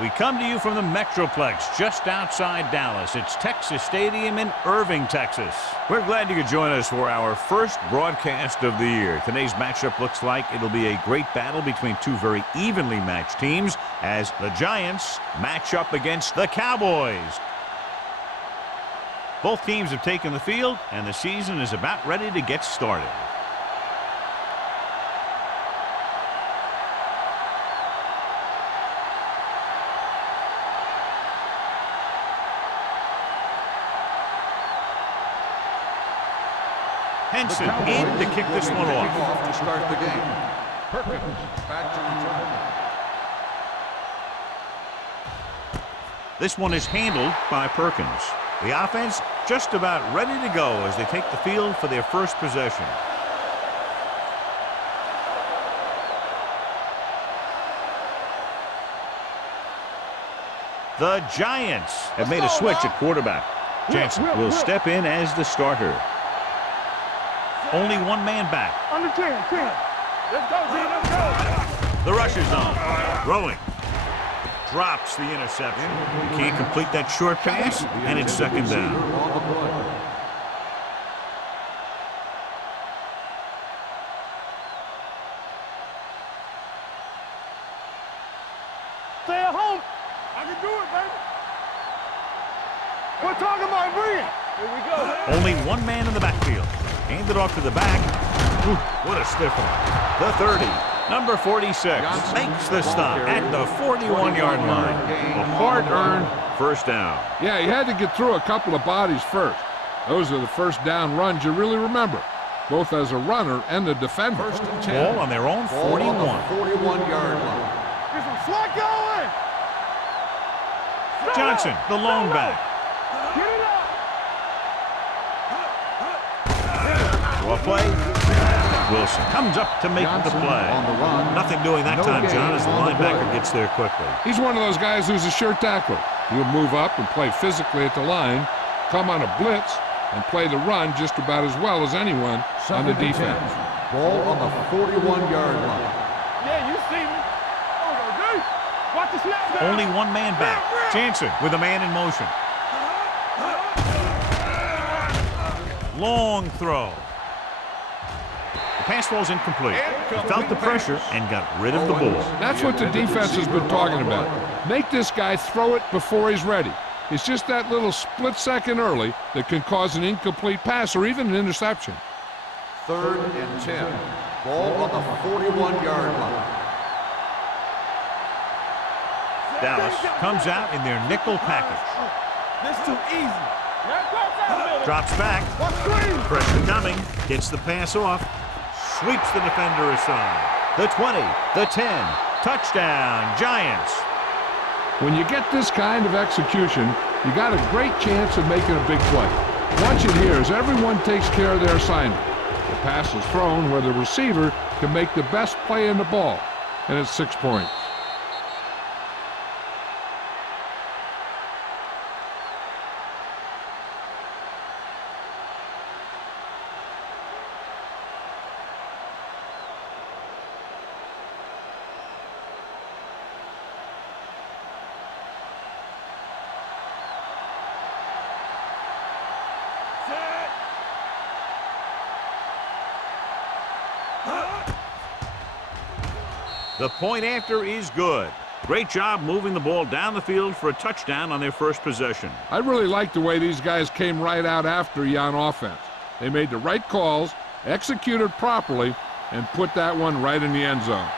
We come to you from the Metroplex just outside Dallas. It's Texas Stadium in Irving, Texas. We're glad you could join us for our first broadcast of the year. Today's matchup looks like it'll be a great battle between two very evenly matched teams as the Giants match up against the Cowboys. Both teams have taken the field, and the season is about ready to get started. Henson in to kick this one off. To start the game. Perkins back to return. This one is handled by Perkins. The offense just about ready to go as they take the field for their first possession. The Giants have made a switch at quarterback. Jansen will step in as the starter. Only one man back. Under 10. Let's go, G. Let's go. The rush is on. Throwing. Drops the interception. You can't complete that short pass, and it's second down. Stay at home. I can do it, baby. We're talking about bringing. Here we go. Only one man in the backfield. Handed off to the back. Ooh, what a stiff one. The 30. Number 46 makes the stop at the 41-yard line. A hard-earned first down. Yeah, he had to get through a couple of bodies first. Those are the first down runs you really remember, both as a runner and a defender. First and 10. Ball on their own 41. 41-yard line. Get some slack going. Johnson, the lone back. Get it up. Well play. Wilson comes up to make the play. On the run. Nothing doing that time, John, as the linebacker gets there quickly. He's one of those guys who's a sure tackler. He'll move up and play physically at the line, come on a blitz, and play the run just about as well as anyone on the defense. Ball on the 41-yard line. Yeah, you see me. Oh, good. Watch the snap down. Only one man back. Jansen with a man in motion. Long throw. The pass falls incomplete. He felt the pressure and got rid of the ball. That's what the defense has been talking about. Make this guy throw it before he's ready. It's just that little split second early that can cause an incomplete pass or even an interception. 3rd and 10. Ball on the 41-yard line. Dallas comes out in their nickel package. This too easy. Drops back. Pressure coming. Gets the pass off. Sweeps the defender aside. The 20, the 10. Touchdown, Giants. When you get this kind of execution, you got a great chance of making a big play. Watch it here as everyone takes care of their assignment. The pass is thrown where the receiver can make the best play in the ball, and it's 6 points. The point after is good. Great job moving the ball down the field for a touchdown on their first possession. I really like the way these guys came right out after you on offense. They made the right calls, executed properly, and put that one right in the end zone.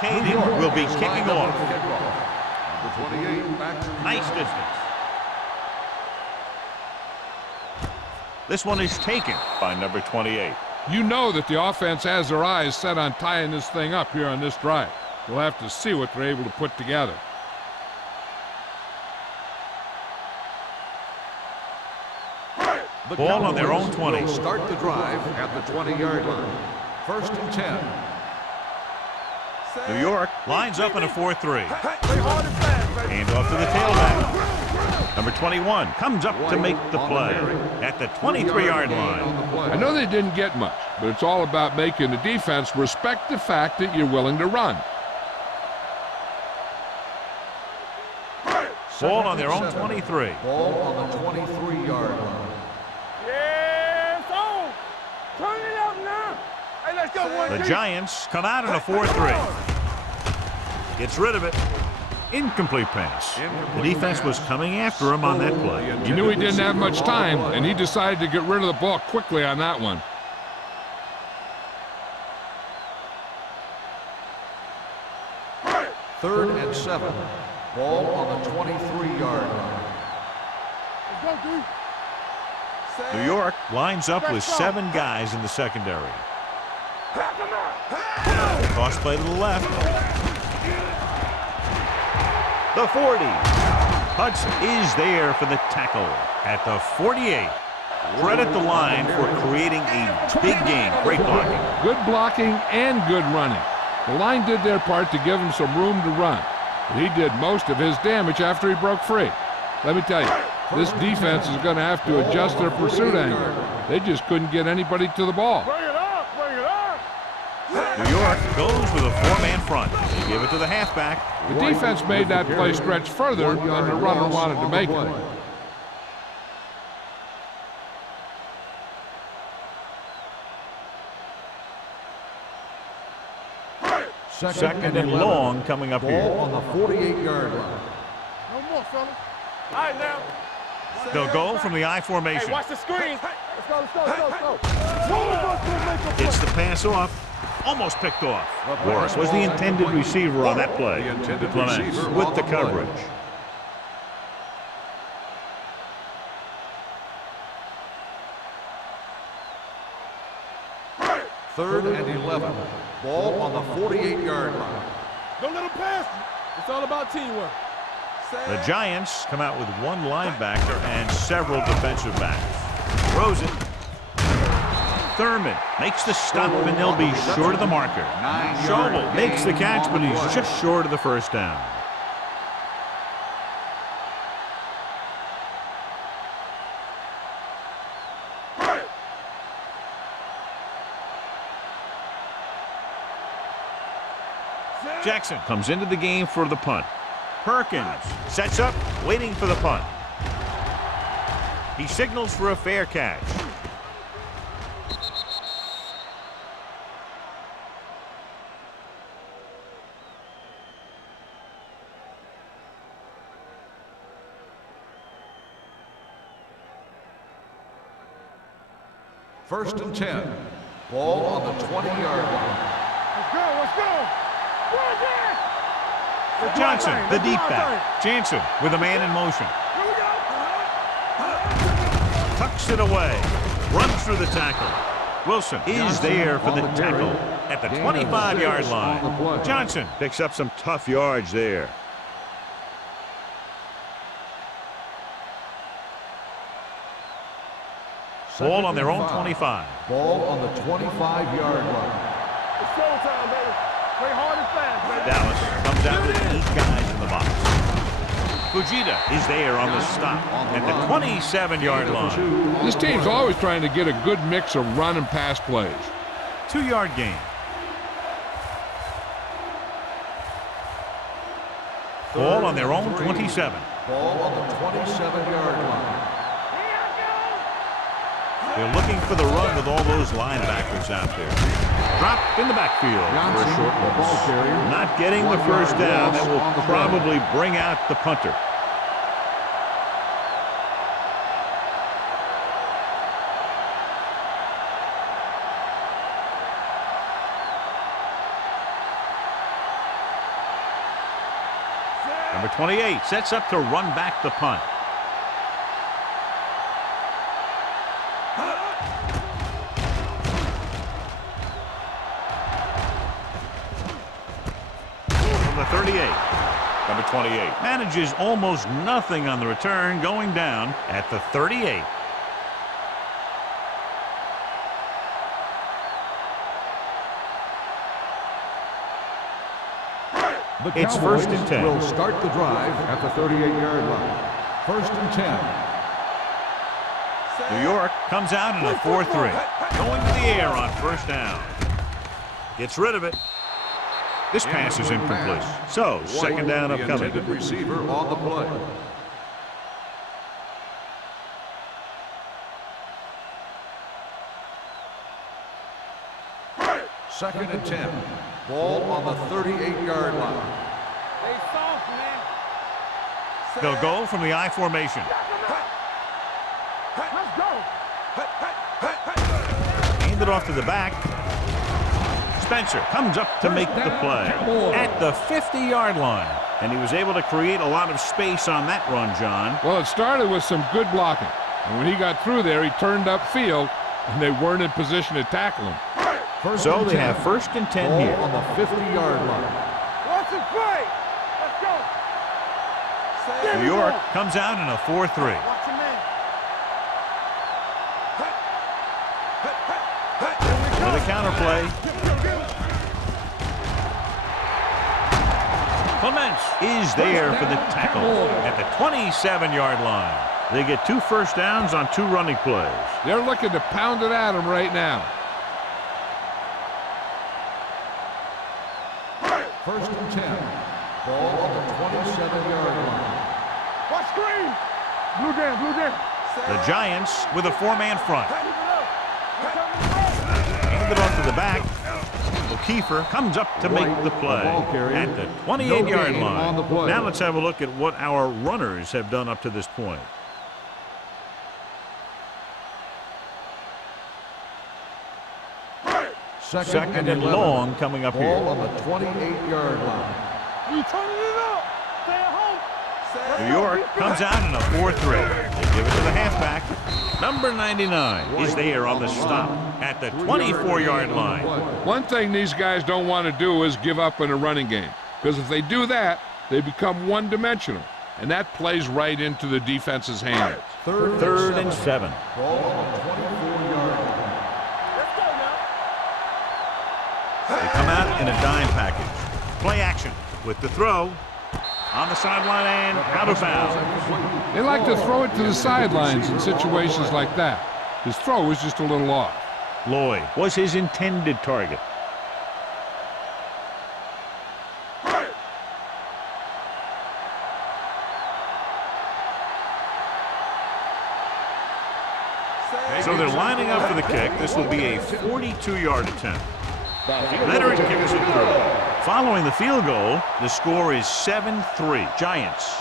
Caden will be kicking off. Number 28 back to Nice distance. This one is taken by number 28. You know that the offense has their eyes set on tying this thing up here on this drive. We'll have to see what they're able to put together. Ball on their own 20. Start the drive at the 20-yard line. 1st and 10. New York lines up in a 4-3. Play hard and fast, baby. Hand off to the tailback. Number 21 comes up to make the play at the 23-yard line. I know they didn't get much, but it's all about making the defense respect the fact that you're willing to run. Ball on their own 23. Ball on the 23-yard line. Yeah, so turn it up now. Hey, let's go. The Giants come out in a 4-3. Gets rid of it. Incomplete pass. The defense was coming after him on that play. He knew he didn't have much time, and he decided to get rid of the ball quickly on that one. Third and 7. Ball on the 23-yard line. Let's go, D. New York lines up with 7 guys in the secondary. Cross play to the left. The 40. Hudson is there for the tackle at the 48. Credit the line for creating a big game. Great blocking. Good blocking and good running. The line did their part to give him some room to run. But he did most of his damage after he broke free. Let me tell you, this defense is going to have to adjust their pursuit angle. They just couldn't get anybody to the ball. Bring it up, bring it up. New York goes with a 4-man front. They give it to the halfback. The defense made that play stretch further than the runner wanted to make it. Second and long coming up Ball here. on the 48-yard line. No more, fella. All right, now. They'll go from the I Hey, formation. watch the screen. Let's go, let's go, let's go, let's go. One of us will make a play. It's the pass off. Almost picked off. Morris was the intended receiver on that play. Clements with the coverage. Third and 11. Ball on the 48-yard line. Don't let him pass you. It's all about teamwork. The Giants come out with 1 linebacker and several defensive backs. Throws it. Thurman makes the stop, and they'll be short of the marker. Schobel makes the catch, but he's just short of the first down. Jackson comes into the game for the punt. Perkins sets up, waiting for the punt. He signals for a fair catch. First and 10. Ball on the 20-yard line. Let's go, let's go. Johnson, the deep back. Jansen with a man in motion. Here we go. Tucks it away. Runs through the tackle. Wilson is there for the tackle at the 25-yard line. Johnson picks up some tough yards there. Ball on their own 25. Ball on the 25-yard line. It's showtime, baby. Play hard and fast, baby. Dallas comes out with 8 guys in the box. Fujita is there on the stop at the 27-yard line. This team's always trying to get a good mix of run and pass plays. 2-yard gain. Ball on their own 27. Ball on the 27-yard line. They're looking for the run with all those linebackers out there. Drop in the backfield for a short loss. Not getting the first down. That will probably bring out the punter. Number 28 sets up to run back the punt. From the 38. Number 28 manages almost nothing on the return, going down at the 38. The It's Cowboys 1st and 10. will start the drive at the 38-yard line. 1st and 10. New York comes out in a 4-3. Going to the air on 1st down. Gets rid of it. This pass is incomplete. So, 2nd down The upcoming. intended receiver on the play. Second and 10. Ball on the 38-yard line. They soft, man. They'll go from the I formation. Let's go. Hand it off to the back. Spencer comes up to make the play at the 50-yard line. And he was able to create a lot of space on that run, John. Well, it started with some good blocking. And when he got through there, he turned upfield, and they weren't in position to tackle him. So they have 1st and 10 Ball here. on the 50-yard line. What's the play? Let's go. New York comes out in a 4-3. Watch your man. With a counter play. Clements is there for the tackle at the 27-yard line. They get 2 first downs on 2 running plays. They're looking to pound it at him right now. 1st and 10. Ball on the 27-yard line. Watch screen. Blue down, blue down. The Giants with a 4-man front. Keep it up. Hand it off to the back. O'Keefer comes up to make the play at the 28-yard line. Now let's have a look at what our runners have done up to this point. Second and long coming up Ball here. on the 28-yard line. You turning it up. Stay at home. New York comes out in a 4-3. They give it to the halfback. Number 99 is there on the stop at the 24-yard line. One thing these guys don't want to do is give up in a running game. Because if they do that, they become one-dimensional. And that plays right into the defense's hands. 3rd and 7. Ball on the 24-yard line. Let's go now. They come out in a dime package. Play action with the throw. On the sideline and out of bounds. They like to throw it to the sidelines in situations like that. His throw was just a little off. Lloyd was his intended target. So they're lining up for the kick. This will be a 42-yard attempt. Leonard kicks it through. Following the field goal, the score is 7-3 Giants.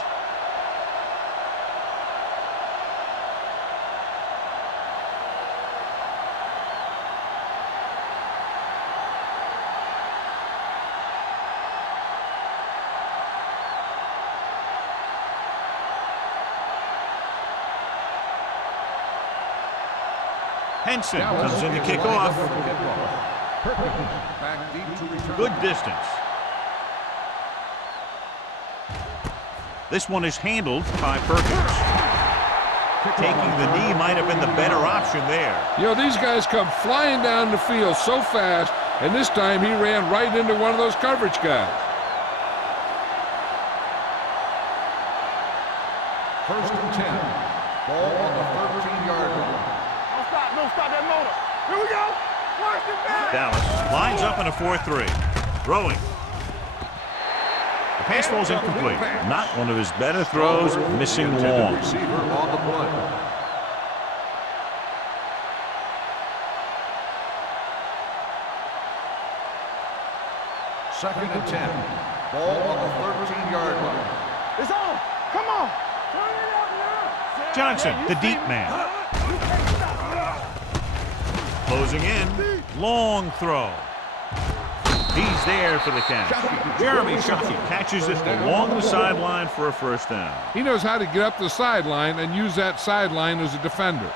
Henson comes in to kick off. Back deep to return. Good distance. This one is handled by Perkins. Taking the knee might have been the better option there. You know, these guys come flying down the field so fast, and this time he ran right into one of those coverage guys. 1st and 10. Ball on the 13-yard line. Don't stop that motor. Here we go. Watch it back. Dallas lines up in a 4-3. Throwing. The pass ball's incomplete. Not one of his better throws, missing long. Receiver on the play. Second and 10. Ball on the 13-yard line. It's on. Come on. Turn it up now. Johnson, the deep man. Closing in. Long throw. He's there for the catch. Jeremy Shockey catches it along the sideline for a 1st down. He knows how to get up the sideline and use that sideline as a defender.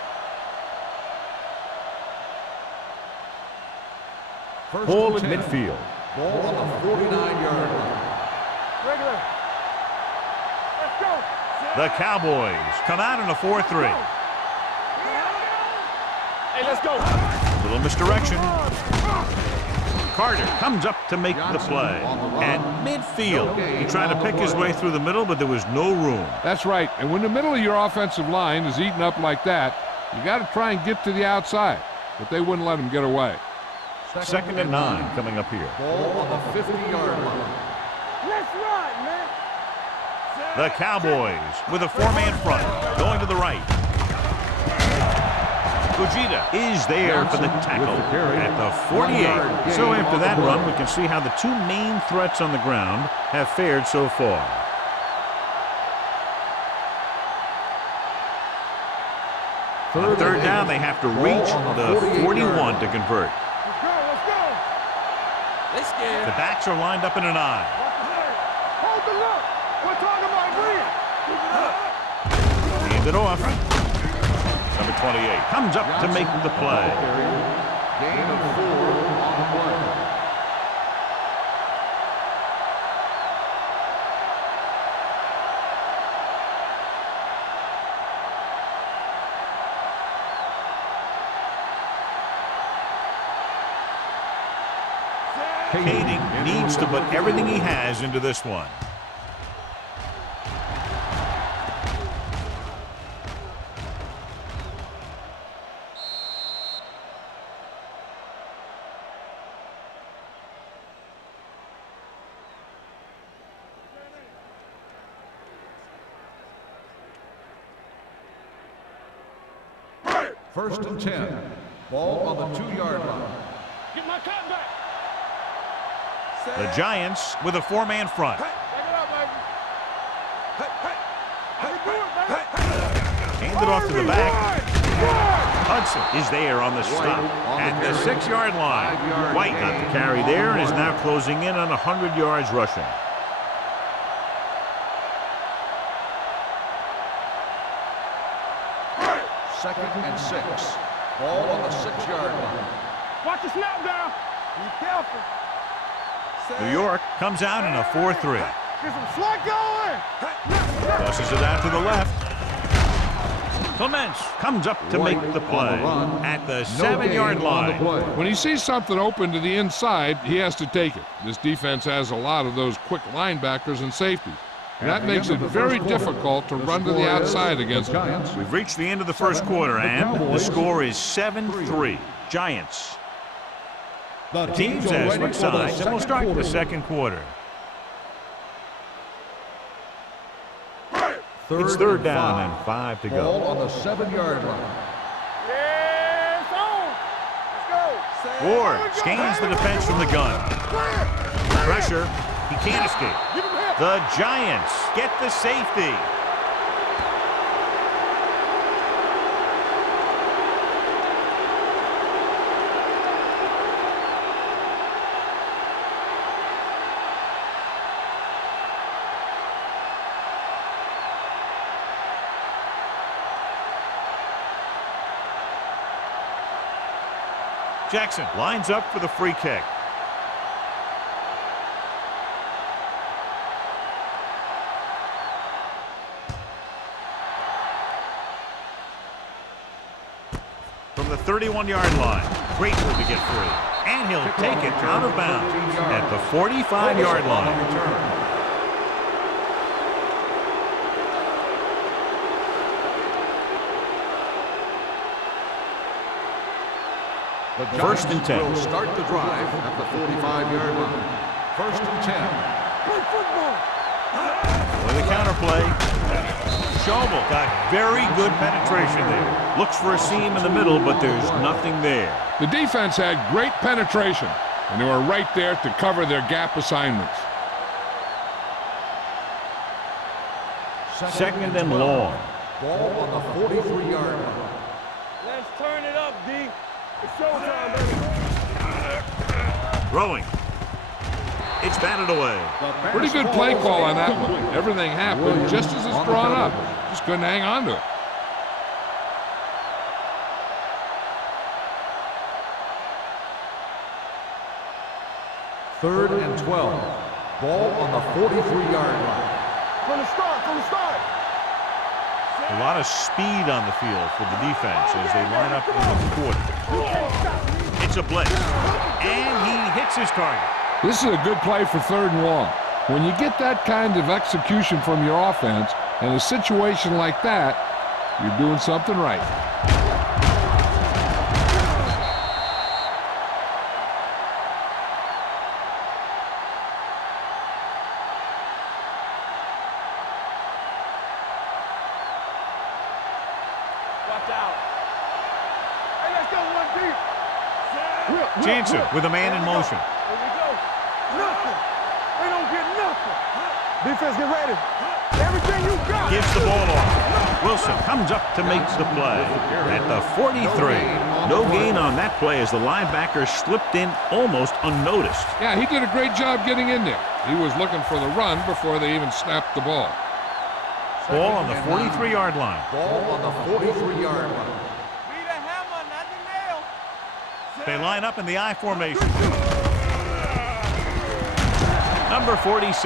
Ball at midfield. Ball on the 49-yard line. Regular. Let's go. The Cowboys come out in a 4-3. Hey, let's go. Little misdirection. Carter comes up to make the play. At midfield, he tried to pick his way through the middle, but there was no room. That's right. And when the middle of your offensive line is eaten up like that, you got to try and get to the outside. But they wouldn't let him get away. 2nd and 9 coming up here. Ball on the 50-yard line. Let's ride, man. The Cowboys with a 4-man front, going to the right. Fujita is there for the tackle at the 48. So after that run, we can see how the two main threats on the ground have fared so far. On 3rd down, they have to reach the 41 to convert. Let's go, let's go. They scared. The backs are lined up in an I. Hold the look. We're talking about real. Hand it off. Number 28 comes up to make the play. Gain of 4 on the play. Kading needs to put everything he has into this one. First and 10. Ball on the 2-yard line. Get my cut back. The Giants with a 4-man front. Back it up, baby. I can do it, baby. Hand it off to the back. Hudson is there on the stop at the 6-yard line. White got the carry there and is now closing in on 100 yards rushing. Second and 6. Ball on the 6-yard line. Watch the snap down. Be careful. New York comes out in a 4-3. Get some slack going. Tosses it out to the left. Clements comes up to make the play at the 7-yard line. When he sees something open to the inside, he has to take it. This defense has a lot of those quick linebackers and safeties. And that makes it very difficult to run to the outside against them. We've reached the end of the first quarter, and the score is 7-3. Giants. The teams as switch sides, and we'll start the second quarter. It's 3rd down and 5 to Ball go. on the 7-yard line. Yeah, it's on. Let's go. Ward scans the defense from the gun. Pressure. He can't escape. Give him help. The Giants get the safety. Jackson lines up for the free kick. From the 31-yard line. Great move to get free. And he'll take it out of bounds at the 45-yard line. The First and 10. will start the drive at the 45-yard line. First and 10. Play football. With a counterplay. Schobel got very good penetration there. Looks for a seam in the middle, but there's nothing there. The defense had great penetration, and they were right there to cover their gap assignments. Second and long. Ball on the 43-yard line. Let's turn it up, D. It's showtime, baby. Throwing. It's batted away. Pretty good play call on that one. Everything happened just as it's drawn up. Just couldn't hang on to it. Third and 12. Ball on the 43-yard line. From the start, from the start. A lot of speed on the field for the defense as they line up in the quarter. You can't stop me. It's It's a blitz. And he hits his target. This is a good play for 3rd and long. When you get that kind of execution from your offense in a situation like that, you're doing something right. Watch out. Hey, let's go one deep. Jansen with a man in motion. Here we go. Nothing. They don't get nothing. Defense, get ready. Everything you got. Gives the ball off. Wilson comes up to make the play at the 43. No gain on that play as the linebacker slipped in almost unnoticed. Yeah, he did a great job getting in there. He was looking for the run before they even snapped the ball. Ball on the 43-yard line. Ball on the 43-yard line. Be the hammer, not the nail. They line up in the I formation. Number 46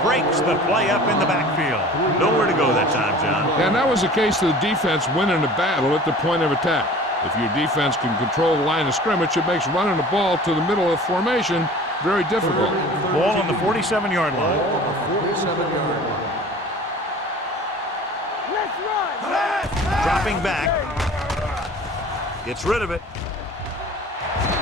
breaks the play up in the backfield. Nowhere to go that time, John. And that was a case of the defense winning a battle at the point of attack. If your defense can control the line of scrimmage, it makes running the ball to the middle of formation very difficult. Ball on the 47-yard line. Ball on the 47-yard line. Let's run. Dropping back. Gets rid of it.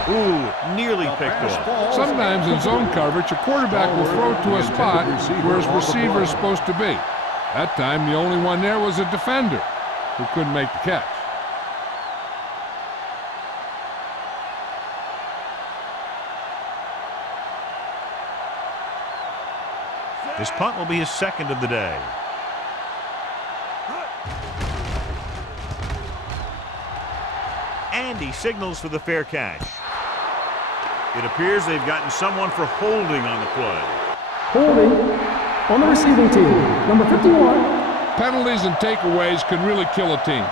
Ooh, nearly picked off. Sometimes in zone coverage, a quarterback will throw to a spot where his receiver is supposed to be. That time, the only one there was a defender who couldn't make the catch. This punt will be his second of the day. And he signals for the fair catch. It appears they've gotten someone for holding on the play. Holding on the receiving team, number 51. Penalties and takeaways can really kill a team.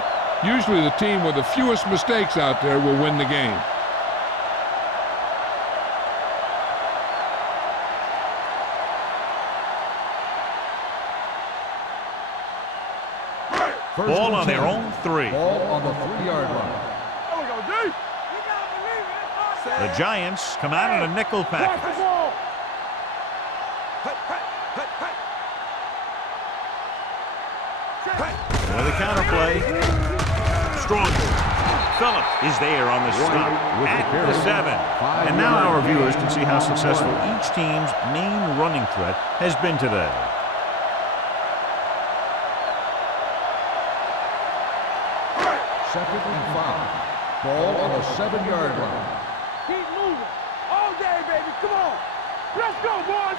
Usually the team with the fewest mistakes out there will win the game. Ball on their own 3. Ball on the 3-yard line. There we go, deep. You gotta believe it. The Giants come out in a nickel Pass the package. ball. With a counter play. Stronger. Phillips is there on the stop at the 7. And now our viewers can see how successful each team's main running threat has been today. Second and 5. Ball on the 7-yard line. Keep moving. All day, baby. Come on. Let's go, boys.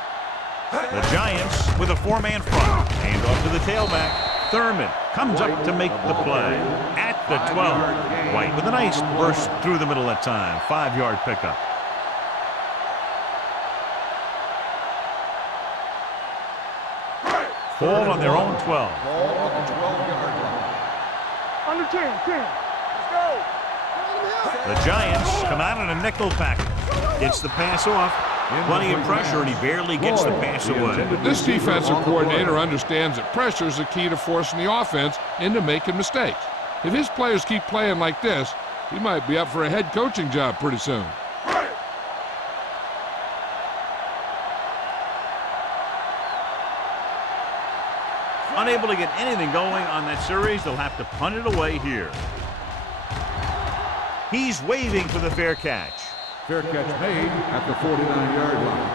The Giants with a 4-man front. Hand off to the tailback. Thurman comes up to make the play at the 12. White with a nice burst through the middle that time. 5-yard pickup. Ball on their own 12. Ball on the 12-yard line. Under 10. Let's go. The Giants come out in a nickel package. Gets the pass off. Plenty of pressure, and he barely gets the pass away. This defensive coordinator understands that pressure is the key to forcing the offense into making mistakes. If his players keep playing like this, he might be up for a head coaching job pretty soon. Unable to get anything going on that series, they'll have to punt it away here. He's waving for the fair catch. Fair catch made at the 49-yard line.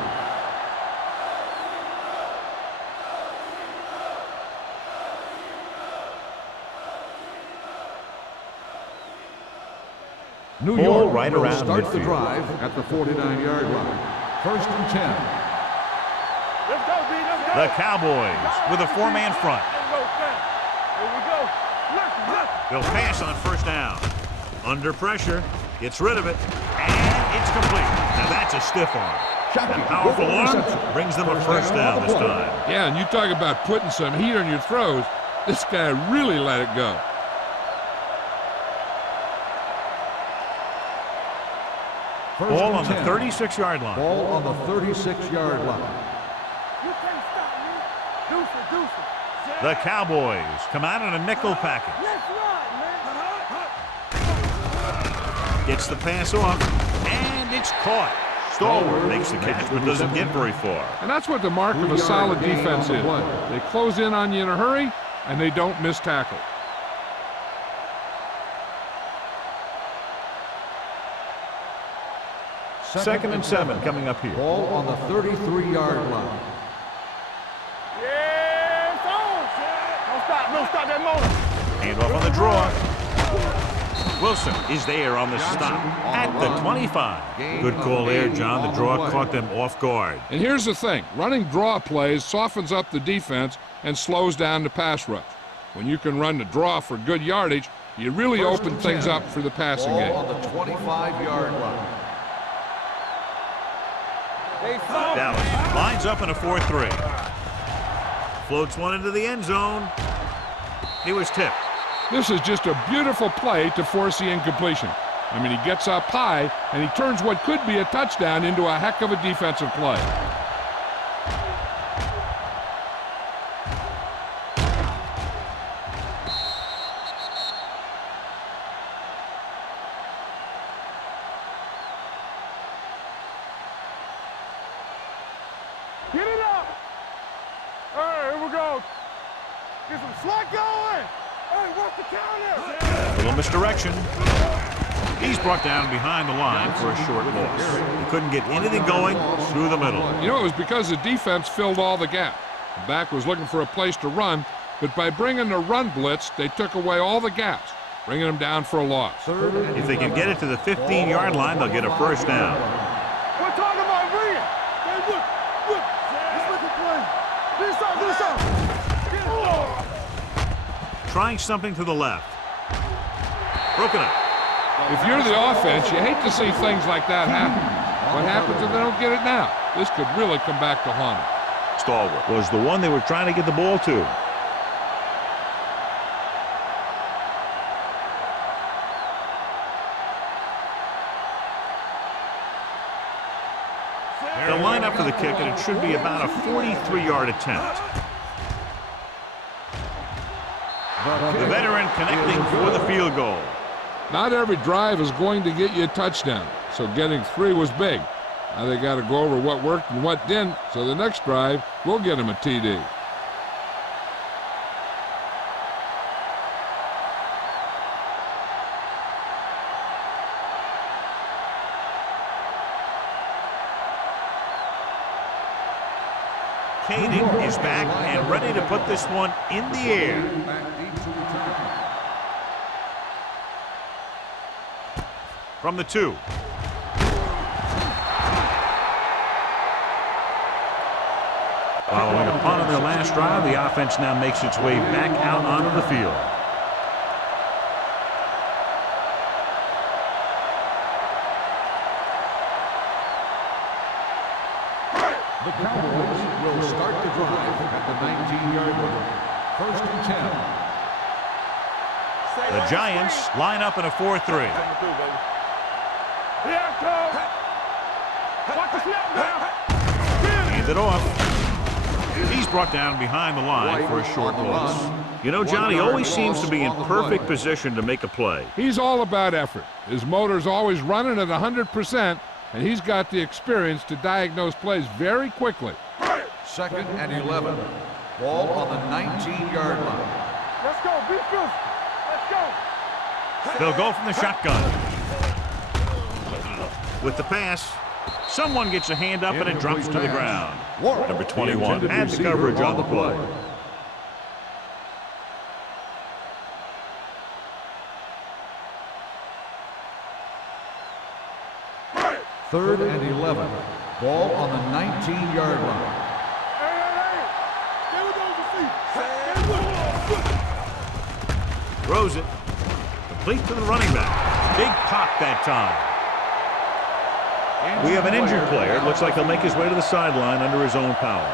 New Ball York right will around start the midfield. drive at the 49-yard line. First and 10. Let's go, D. Let's go. The Cowboys with a 4-man front. Let's go, Sam. Here we go. Look. They'll pass on first down. Under pressure, gets rid of it, and it's complete. Now that's a stiff arm. That powerful arm brings them a first down this time. Yeah, and you talk about putting some heat on your throws. This guy really let it go. First Ball and on the 10. 36-yard line. Ball on the 36-yard line. You can't stop me. Deuce it. The Cowboys come out in a nickel package. Let's run, man. Gets the pass off, And it's caught. Stalwart makes the catch but doesn't get very far. And that's what the mark of a solid defense is. They close in on you in a hurry, and they don't miss tackle. Second and 7 coming up here. Ball on the 33-yard line. Yeah, it's on. Don't stop that motor. Hand off on the draw. Wilson is there on the stop at the 25. Good call there, John. The draw caught them off guard. And here's the thing. Running draw plays softens up the defense and slows down the pass rush. When you can run the draw for good yardage, you really open things up for the passing game. Ball on the 25-yard line. Dallas lines up in a 4-3. Floats one into the end zone. He was tipped. This is just a beautiful play to force the incompletion. I mean, he gets up high, and he turns what could be a touchdown into a heck of a defensive play. Get it up. All right, here we go. Get some slack going. Hey, work the counter. A little misdirection. He's brought down behind the line for a short loss. He couldn't get anything going through the middle. You know, it was because the defense filled all the gaps. The back was looking for a place to run, but by bringing the run blitz, they took away all the gaps, bringing them down for a loss. If they can get it to the 15-yard line, they'll get a first down. We're talking about Rhea. Hey, look. Let's look at play. Do something. Trying something to the left. Broken up. If you're the offense, you hate to see things like that happen. What happens if they don't get it now? This could really come back to haunt them. Stalwart was the one they were trying to get the ball to. They'll line up for the kick, and it should be about a 43-yard attempt. The veteran connecting for the field goal. Not every drive is going to get you a touchdown, so getting 3 was big. Now they got to go over what worked and what didn't, so the next drive will get them a TD. Koenig is back and ready to put this one in the air. From the 2. Following a punt on their last drive, the offense now makes its way back out onto the field. The Cowboys will start the drive at the 19-yard line. First and 10. The Giants line up in a 4-3. Here I come. Watch the snap now. Hand it off. He's brought down behind the line for a short loss. You know, John, he always seems to be in perfect position to make a play. He's all about effort. His motor's always running at 100%, and he's got the experience to diagnose plays very quickly. Second and 11. Ball on the 19-yard line. Let's go. Be good. Let's go. They'll go from the shotgun. With the pass, someone gets a hand up and it drops to the ground. Number 21 had the coverage on the play. Third and 11. Ball on the 19-yard line. Throws it. Complete to the running back. Big pop that time. We have an injured player. It looks like he'll make his way to the sideline under his own power.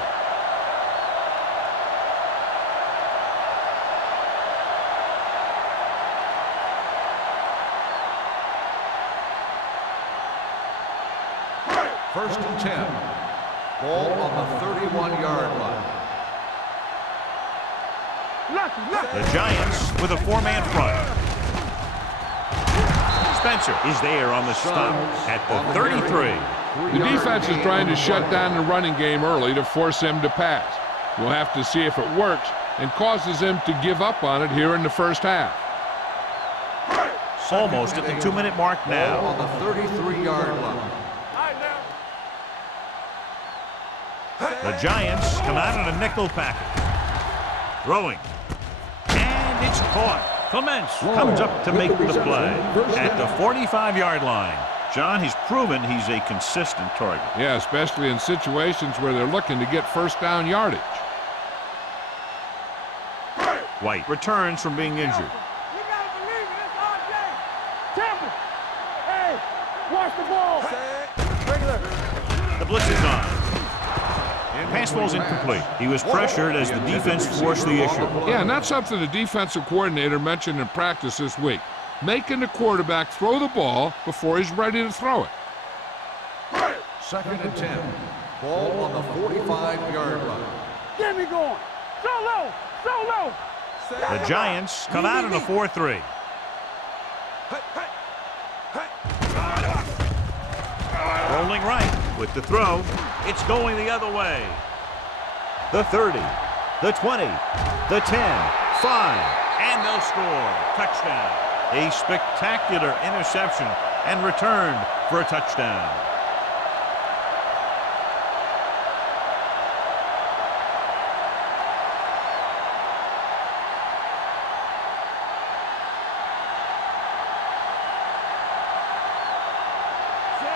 First and 10. Ball on the 31-yard line. The Giants with a 4-man front. Spencer is there on the stop at the 33. The defense is trying to shut down the running game early to force him to pass. We'll have to see if it works and causes him to give up on it here in the first half. Almost at the 2-minute mark now. On the 33-yard line. The Giants come out in a nickel package. Throwing. And it's caught. Clements comes up to make the play at the 45-yard line. John, he's proven he's a consistent target. Yeah, especially in situations where they're looking to get first down yardage. White returns from being injured. You gotta believe it. It's RJ. Temple. Hey, watch the ball. Regular. The blitz is on. Pass ball's incomplete. He was pressured as the defense forced the issue. Yeah, and that's something the defensive coordinator mentioned in practice this week. Making the quarterback throw the ball before he's ready to throw it. 2nd and 10. Ball on the 45-yard line. Get me going. So low. So low. The Giants come out in a 4-3. Rolling right with the throw. It's going the other way. The 30, the 20, the 10, 5, and they'll score. Touchdown. A spectacular interception and returned for a touchdown.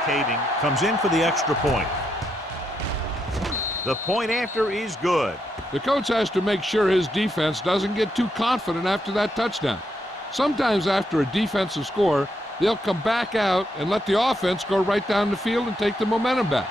Caving comes in for the extra point. The point after is good. The coach has to make sure his defense doesn't get too confident after that touchdown. Sometimes after a defensive score, they'll come back out and let the offense go right down the field and take the momentum back.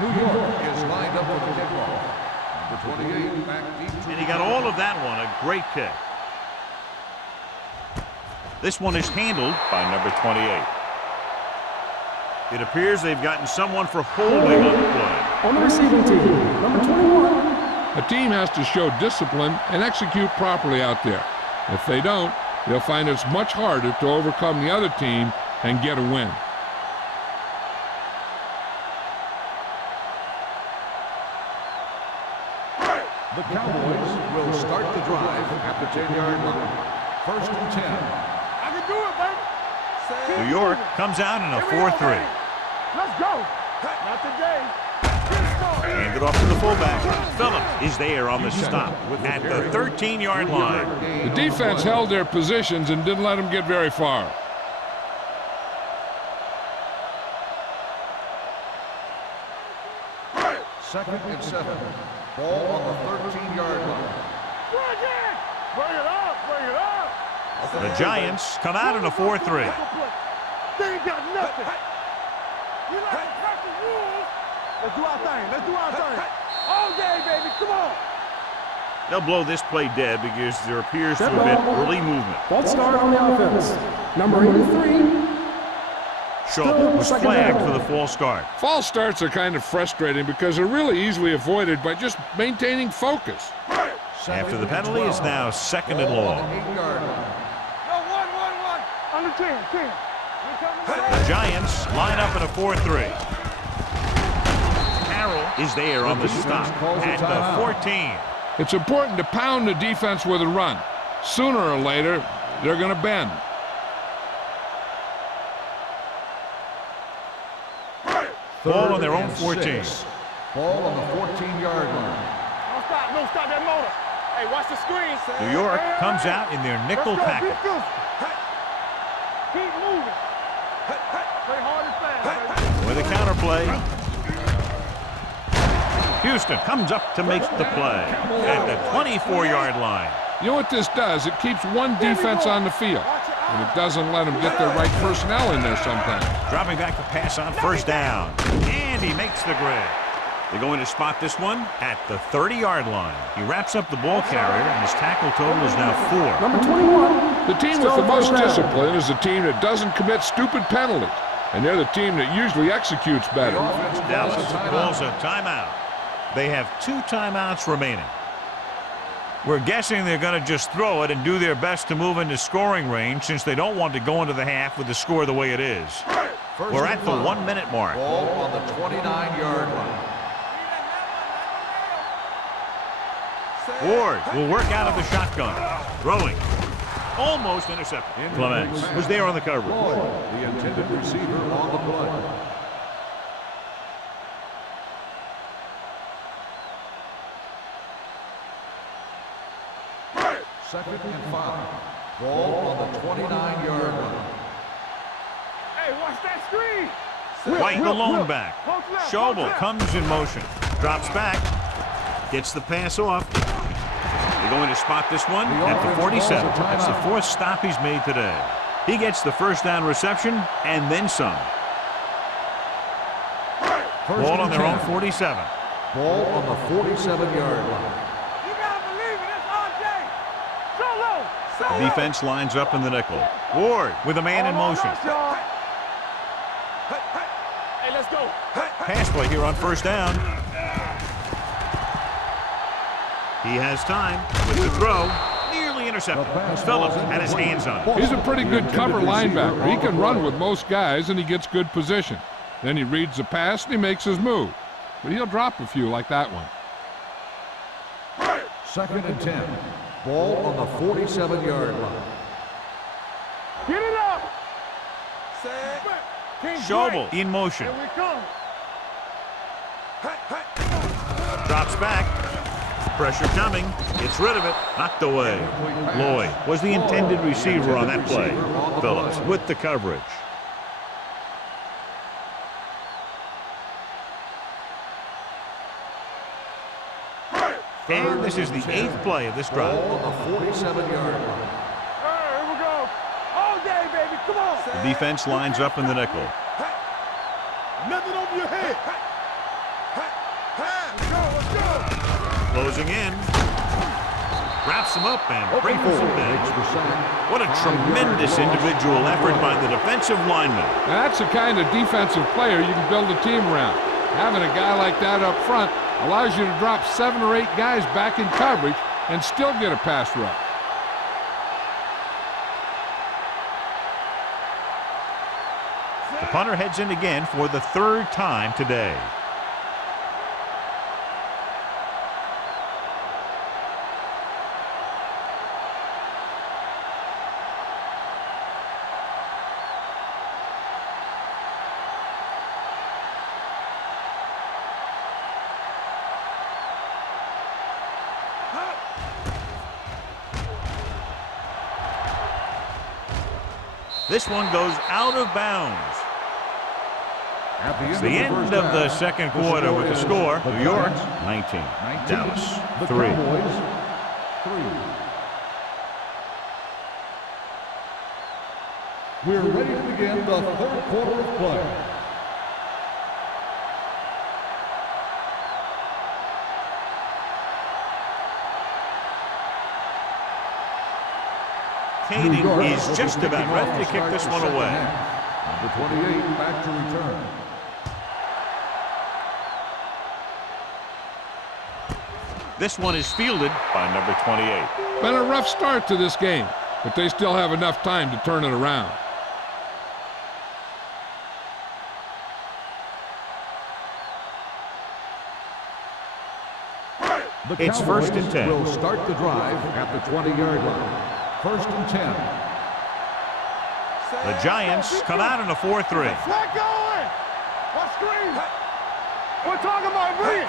New York is lined up for the kickoff. Number 28, back deep. And he got all of that one. A great kick. This one is handled by number 28. It appears they've gotten someone for holding on the play. On the receiving team, number 21. A team has to show discipline and execute properly out there. If they don't, they'll find it's much harder to overcome the other team and get a win. The Cowboys will start the drive at the 10-yard line. 1st and 10. I can do it, baby. New York comes out in a 4-3. Let's go. Not today. Handed off to the fullback. Phillip is there on the stop at the 13-yard line. The defense held their positions and didn't let them get very far. Second and 7. Ball on the 13-yard line. Bring it up. Bring it up. The Giants come out in a 4-3. They ain't got nothing. We like to practice rules. Let's do our thing. Let's do our thing. All day, baby. Come on. They'll blow this play dead because there appears to have been early movement. False start on the offense. Number 83. Shaw was flagged for the false start. False starts are kind of frustrating because they're really easily avoided by just maintaining focus. After the penalty, it's now 2nd and long. No, one. On the 10. The Giants line up in a 4-3. Carroll is there on the stop at the 14. It's important to pound the defense with a run. Sooner or later, they're going to bend. Ball on their own 14. Ball on the 14-yard line. Don't stop that motor. Hey, watch the screen. New York comes out in their nickel package. Keep moving. Play hard and fast. With a counterplay. Houston comes up to make the play at the 24-yard line. You know what this does? It keeps one defense on the field, and it doesn't let them get the right personnel in there sometimes. Dropping back to pass on 1st down. And he makes the grab. They're going to spot this one at the 30-yard line. He wraps up the ball carrier, and his tackle total is now 4. Number 21. The team with the most discipline is the team that doesn't commit stupid penalties. and they're the team that usually executes better. Dallas calls a timeout. They have 2 timeouts remaining. We're guessing they're going to just throw it and do their best to move into scoring range since they don't want to go into the half with the score the way it is. We're at the 1-minute mark. Ball on the 29-yard line. Ward will work out of the shotgun. Throwing. Almost intercepted. Clements was there on the coverage. The intended receiver on the play. Second and 5. Ball on the 29-yard line. Hey, watch that screen. White the lone back. Post left, post Schobel left. comes in motion. Drops back. Gets the pass off. They're going to spot this one at the 47. That's the 4th stop he's made today. He gets the first down reception and then some. Ball on their own 47. Ball on the 47-yard line. You gotta believe it. It's RJ. Solo. The defense lines up in the nickel. Ward with a man in motion. Hey, let's go. Pass play here on first down. He has time with the throw. Nearly intercepted. Phillips had his hands on it. He's a pretty good cover linebacker. He can run with most guys, and he gets good position. Then he reads the pass, and he makes his move. But he'll drop a few like that one. Second and 10. Ball on the 47-yard line. Get it up. King Schobel Dwight. in motion. Here we come. Drops back. Pressure coming. Gets rid of it. Knocked away. Lloyd was the intended receiver on that play. Phillips with the coverage. And this is the 8th play of this drive. Ball on the 47-yard line. Here we go. All day, baby. Come on. The defense lines up in the nickel. Nothing over your head. Let's go. Let's go. Closing in. Wraps him up and brings him down. What a tremendous individual effort by the defensive lineman. Now, that's the kind of defensive player you can build a team around. Having a guy like that up front allows you to drop 7 or 8 guys back in coverage and still get a pass rush. The punter heads in again for the 3rd time today. This one goes out of bounds. It's the end of the second quarter with the score. New York 19, Dallas 3. We're ready to begin the 3rd quarter of play. Kading is just about ready to kick this one away. Number 28 back to return. This one is fielded by number 28. Been a rough start to this game, but they still have enough time to turn it around. It's 1st and 10. Will start the drive at the 20-yard line. 1st and 10. The Giants come out in a 4-3. Flag going. What screen? We're talking about bring it.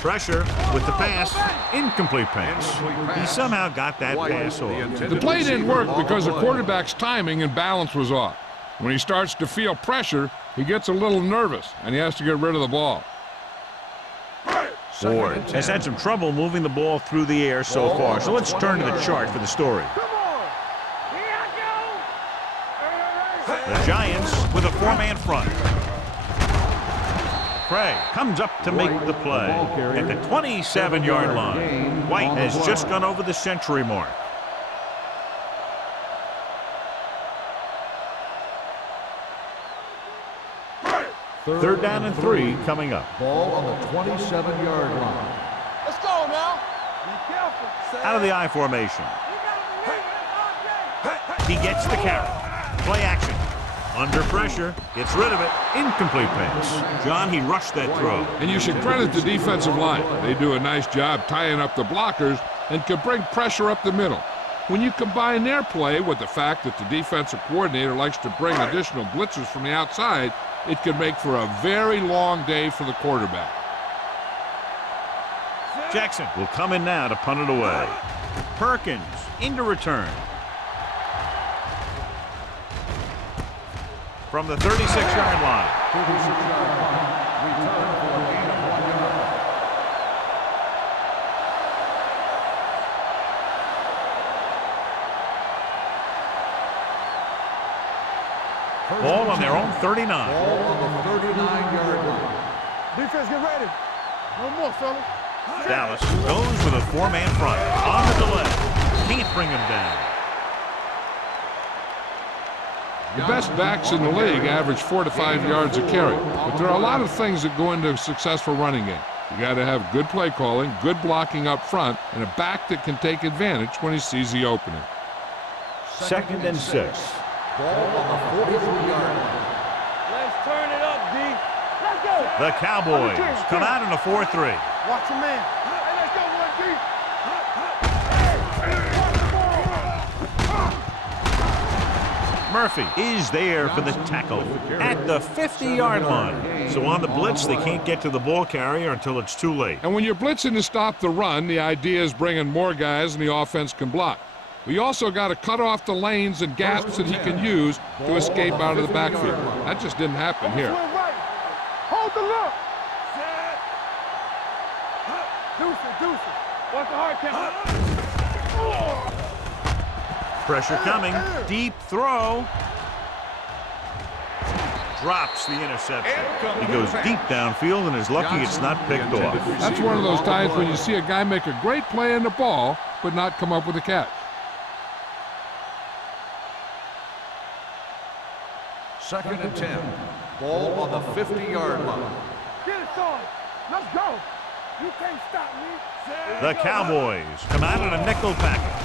Pressure with the pass. Incomplete pass. He somehow got that pass off. The play didn't work because the quarterback's timing and balance was off. When he starts to feel pressure, he gets a little nervous, and he has to get rid of the ball. Ward has had some trouble moving the ball through the air so far, so let's turn to the chart for the story. Come on. Here I go. The Giants with a 4-man front. Craig comes up to make the play at the 27-yard line. White has just gone over the century mark. Third down and 3 coming up. Ball on the 27-yard line. Let's go now. Be careful. Out of the I formation. He gets the carry. Play action. Under pressure. Gets rid of it. Incomplete pass. John, he rushed that throw. And you should credit the defensive line. They do a nice job tying up the blockers and can bring pressure up the middle. When you combine their play with the fact that the defensive coordinator likes to bring additional blitzers from the outside, it can make for a very long day for the quarterback. Jackson will come in now to punt it away. Perkins into return. From the 36-yard line. 36-yard line. Return for a gain of 1 yard. Ball on their own 39. Ball on the 39-yard line. Defense, get ready. No more, fellas. Dallas goes with a 4-man front. On the delay. Can't bring him down. The best backs in the league average 4 to 5 yards a carry, but there are a lot of things that go into a successful running game. You got to have good play calling, good blocking up front, and a back that can take advantage when he sees the opening. 2nd and 6. Ball on the 43-yard line. Let's turn it up, D. Let's go. The Cowboys come out in a 4-3. Watch your man. Hey, let's go, 1D. Murphy is there for the tackle at the 50-yard line. So on the blitz, they can't get to the ball carrier until it's too late. And when you're blitzing to stop the run, the idea is bringing more guys and the offense can block. We also got to cut off the lanes and gaps that he can use to escape out of the backfield. That just didn't happen here. Right. Hold the look. Deuce it. Watch the hard count. Pressure coming. Deep throw. Drops the interception. He goes deep downfield and is lucky it's not picked off. That's one of those times when you see a guy make a great play in the ball, but not come up with a catch. 2nd and 10. Ball on the 50-yard line. Get it started. Let's go. You can't stop me. The Cowboys come out in a nickel package.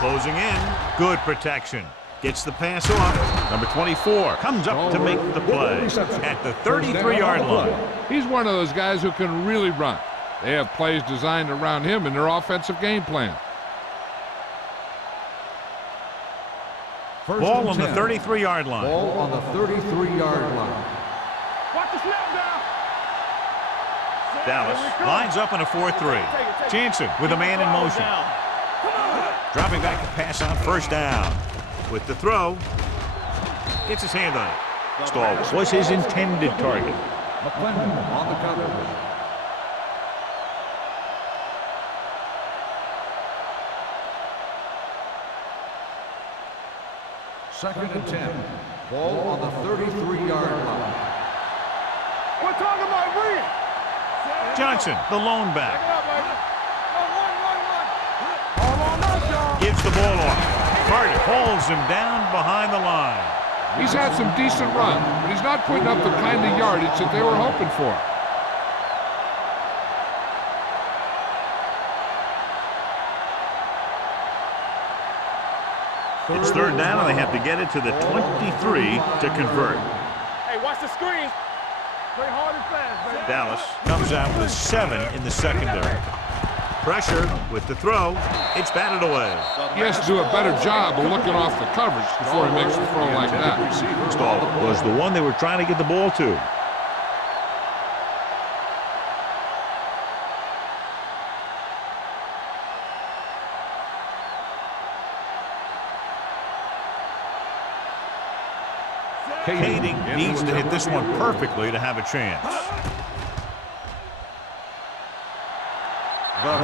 Closing in. Good protection. Gets the pass off. Number 24 comes up to make the play at the 33-yard line. He's one of those guys who can really run. They have plays designed around him in their offensive game plan. Ball on the 33-yard line. Ball on the 33-yard line. Watch the snap down. Dallas lines up in a 4-3. Jansen with a man in motion. Dropping back to pass on 1st down. With the throw, gets his hand on it. Stall was his intended target. McClendon on the coverage. Second and 10. Ball on the 33-yard line. We're talking about Reed. Johnson, the lone back, All on us, y'all. gives the ball off. Carter holds him down behind the line. He's had some decent runs, but he's not putting up the kind of yardage that they were hoping for. It's 3rd down, and they have to get it to the 23 to convert. Hey, watch the screen. Play hard and fast, baby. Dallas comes out with a 7 in the secondary. Pressure with the throw. It's batted away. He has to do a better job of looking off the coverage before he makes a throw like that. Stall was the one they were trying to get the ball to. Kading needs to hit this one perfectly to have a chance.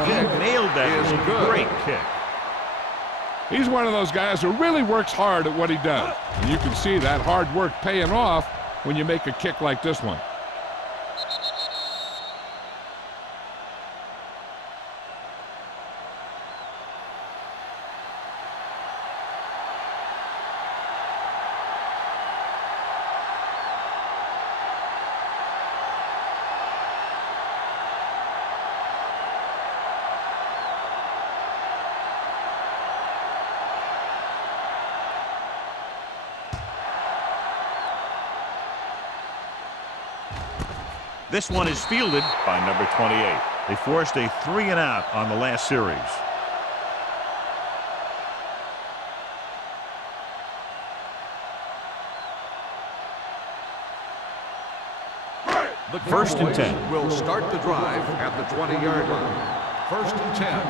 He nailed that. Great kick. He's one of those guys who really works hard at what he does. And you can see that hard work paying off when you make a kick like this one. This one is fielded by number 28. They forced a 3-and-out on the last series. The First and Cowboys 10. will start the drive at the 20-yard line. First and 10.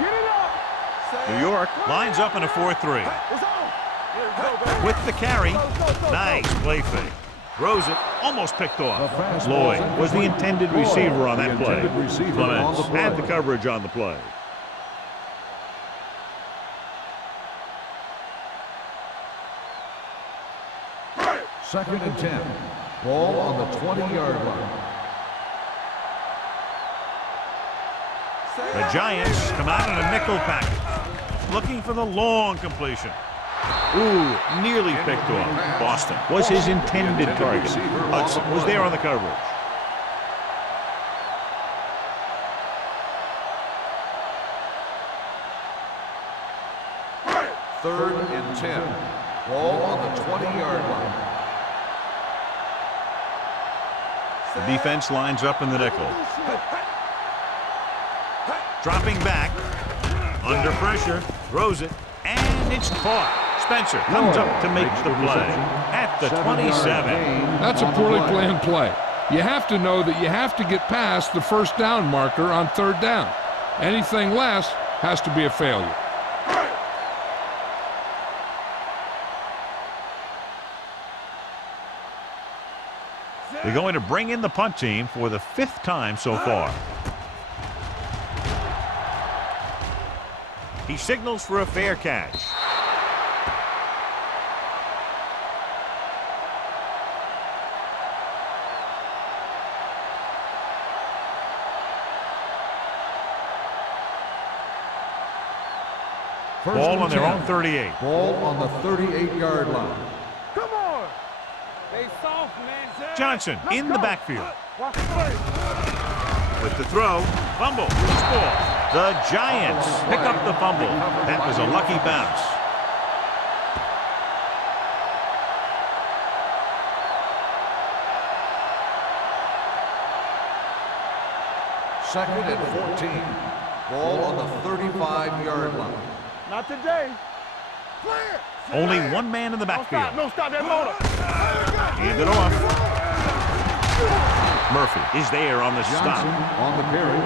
Get it up. New York lines up in a 4-3. It's on. Here we go, baby. With the carry. Go. Nice play fake. Throws it. Almost picked A off. fastball Lloyd sent was the to intended Lloyd, receiver on the that play. intended receiver on Clements the play. had the coverage on the play. Second and 10. Ball on the 20-yard line. The Giants come out in a nickel package, looking for the long completion. Ooh, nearly picked off. Boston was his intended target. Hudson was there on the coverage. Third and 10. Ball on the 20-yard line. The defense lines up in the nickel. Dropping back, under pressure, throws it, and it's caught. Spencer comes up to make the play at the 27. That's a poorly planned play. You have to know that you have to get past the first down marker on third down. Anything less has to be a failure. They're going to bring in the punt team for the 5th time so far. He signals for a fair catch. Ball on their own 38. Ball on the 38-yard line. Come on. They soft, man. Johnson in the backfield. Watch the play. With the throw, fumble, loose ball. The Giants pick up the fumble. That was a lucky bounce. Second and 14. Ball on the 35-yard line. Not today. Clear. Only one man in the backfield. No, stop that motor. Hand it off. Murphy is there on the Johnson stop. on the carry.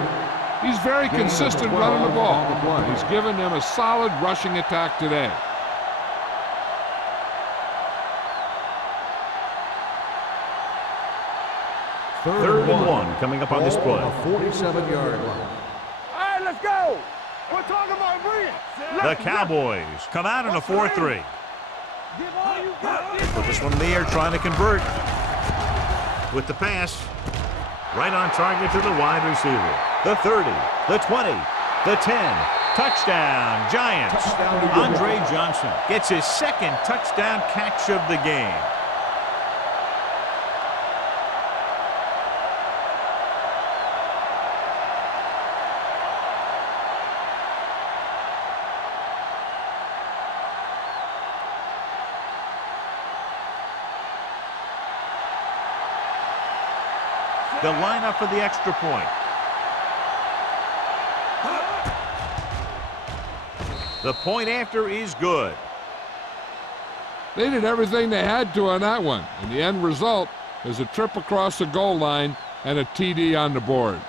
He's very consistent running the ball. He's given them a solid rushing attack today. Third and one coming up on this play. On the 47-yard line. All right, let's go. We're talking about brilliant. The Cowboys come out in a 4-3. Give all you got. Put this one in the air, trying to convert. With the pass, right on target to the wide receiver. The 30, the 20, the 10. Touchdown, Giants. Touchdown, New York. Andre Johnson gets his 2nd touchdown catch of the game. They'll line up for the extra point. The point after is good. They did everything they had to on that one, and the end result is a trip across the goal line and a TD on the board.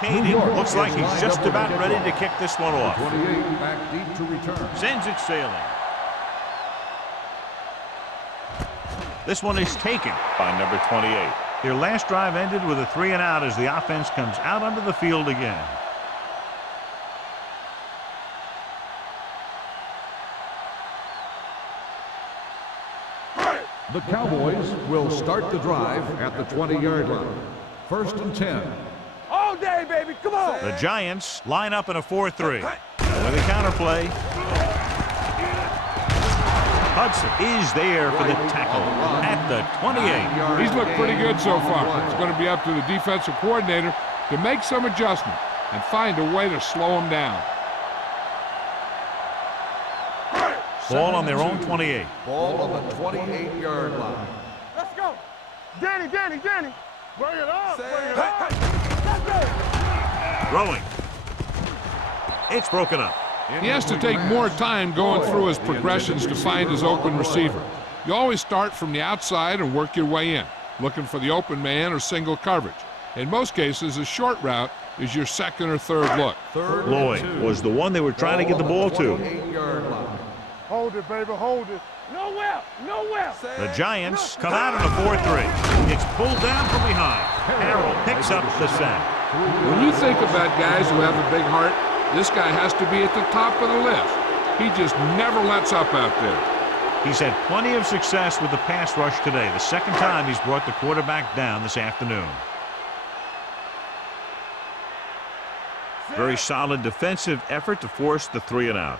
Kaden looks like he's just about ready to kick this one off. 28 back deep to return. Sends it sailing. This one is taken by number 28. Their last drive ended with a 3-and-out as the offense comes out onto the field again. The Cowboys will start the drive at the 20-yard line. First and 10. All day, baby. Come on. The Giants line up in a 4-3. With a counterplay. Hudson is there for the tackle at the 28. He's looked pretty good so far. It's going to be up to the defensive coordinator to make some adjustment and find a way to slow him down. Ball on their own 28. Ball on the 28-yard line. Let's go. Danny. Bring it up. Let's go. Throwing. It's broken up. He has to take more time going through his progressions to find his open receiver. You always start from the outside and work your way in, looking for the open man or single coverage. In most cases, a short route is your second or third look. Lloyd was the one they were trying to get the ball to. Hold it, baby, hold it. Nowhere. The Giants come out in a 4-3. It's pulled down from behind. Harrell picks up the sack. When you think about guys who have a big heart, this guy has to be at the top of the list. He just never lets up out there. He's had plenty of success with the pass rush today. The second time he's brought the quarterback down this afternoon. Very solid defensive effort to force the 3-and-out.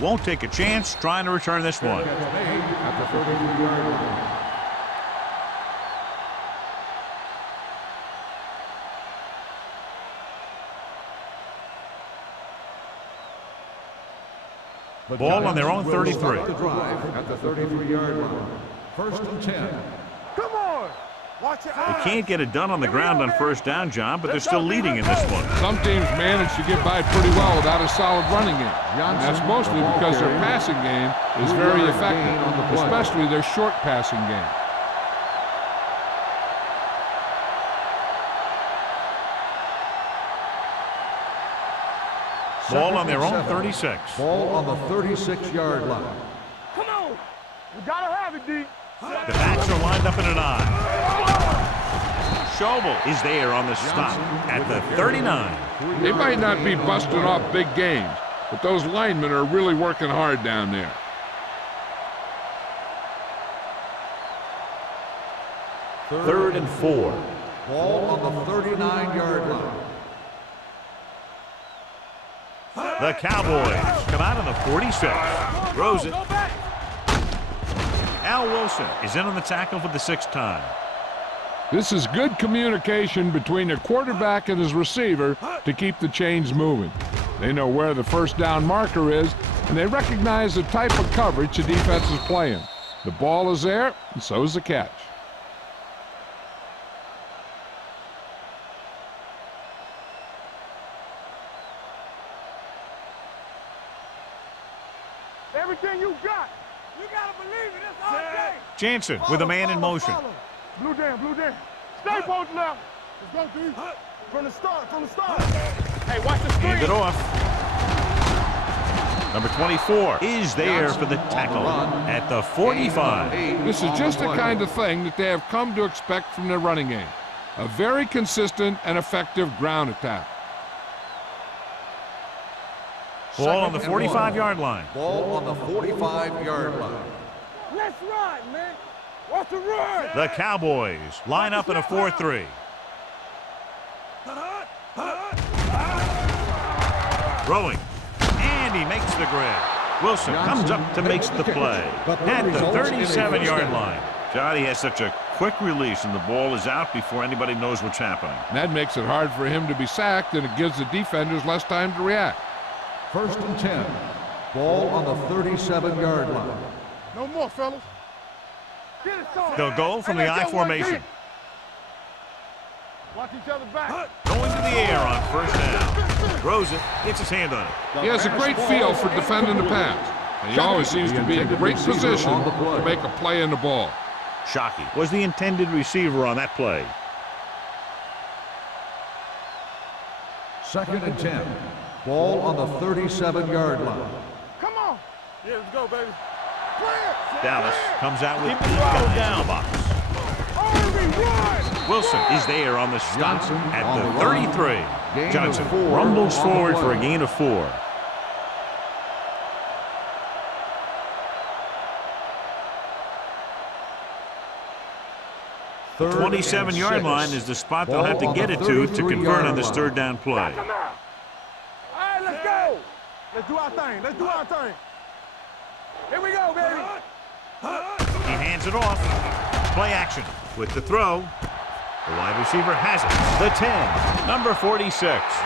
Won't take a chance trying to return this one. Ball on their own 33. At the 33-yard line. First and 10. Come on. Watch your They eyes. can't get it done on the ground on first down, John, but they're still leading in this one. Some teams manage to get by pretty well without a solid running game. And that's mostly because their passing game is very effective, especially their short passing game. Ball on their own 36. Ball on the 36-yard line. Come on. You gotta have it, D. The backs are lined up in an eye. Schobel is there on the stop at the 39. They might not be busting off big games, but those linemen are really working hard down there. Third and 4. Ball on the 39-yard line. The Cowboys come out on the 46. Throws it. Al Wilson is in on the tackle for the 6th time. This is good communication between the quarterback and his receiver to keep the chains moving. They know where the first down marker is, and they recognize the type of coverage the defense is playing. The ball is there, and so is the catch. Everything you got. You gotta believe it. It's all day. Jansen with a man in motion. Blue down. Stay posted now. Let's go, D. From the start. Hey, watch the screen. Hand it off. Number 24 is there for the tackle at the 45. This is just the kind of thing that they have come to expect from their running game. A very consistent and effective ground attack. Ball on the 45-yard line. Ball on the 45-yard line. Let's run, man. Watch the run. The Cowboys line up in a 4-3. Throwing. And he makes the grab. Wilson comes up to make the play at the 37-yard line. Johnny has such a quick release, and the ball is out before anybody knows what's happening. And that makes it hard for him to be sacked, and it gives the defenders less time to react. First and 10. Ball on the 37-yard line. No more, fellas. Get it started. They'll go from the I formation. Watch each other back. Going to the air on first down. Throws it, gets his hand on it. He has a great feel for defending the pass, and he always seems to be in great position to make a play in the ball. Shockey was the intended receiver on that play. Second and 10. Ball on the 37-yard line. Come on. Yeah, let's go, baby. Dallas comes out with 8 guys in the box. Wilson is there on the stop at the 33. Johnson rumbles forward for a gain of 4. 27-yard line is the spot they'll have to get it to convert on this third down play. All right, let's go. Let's do our thing. Let's do our thing. Here we go, baby. He hands it off. Play action with the throw. The wide receiver has it. The 10. Number 46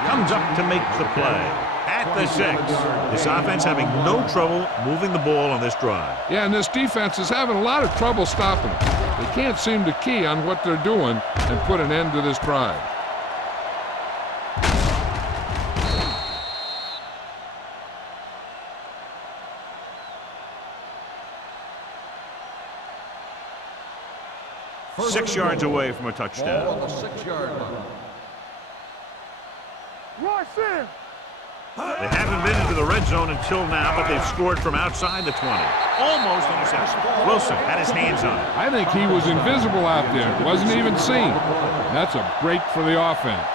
comes up to make the play. At the 6. This offense having no trouble moving the ball on this drive. Yeah, and this defense is having a lot of trouble stopping them. They can't seem to key on what they're doing and put an end to this drive. First 6 yards away from a touchdown. Ball on the 6-yard line. Rush in. They haven't been into the red zone until now, but they've scored from outside the 20. Almost interception. Wilson had his hands on it. I think he was invisible out there. Wasn't even seen. That's a break for the offense.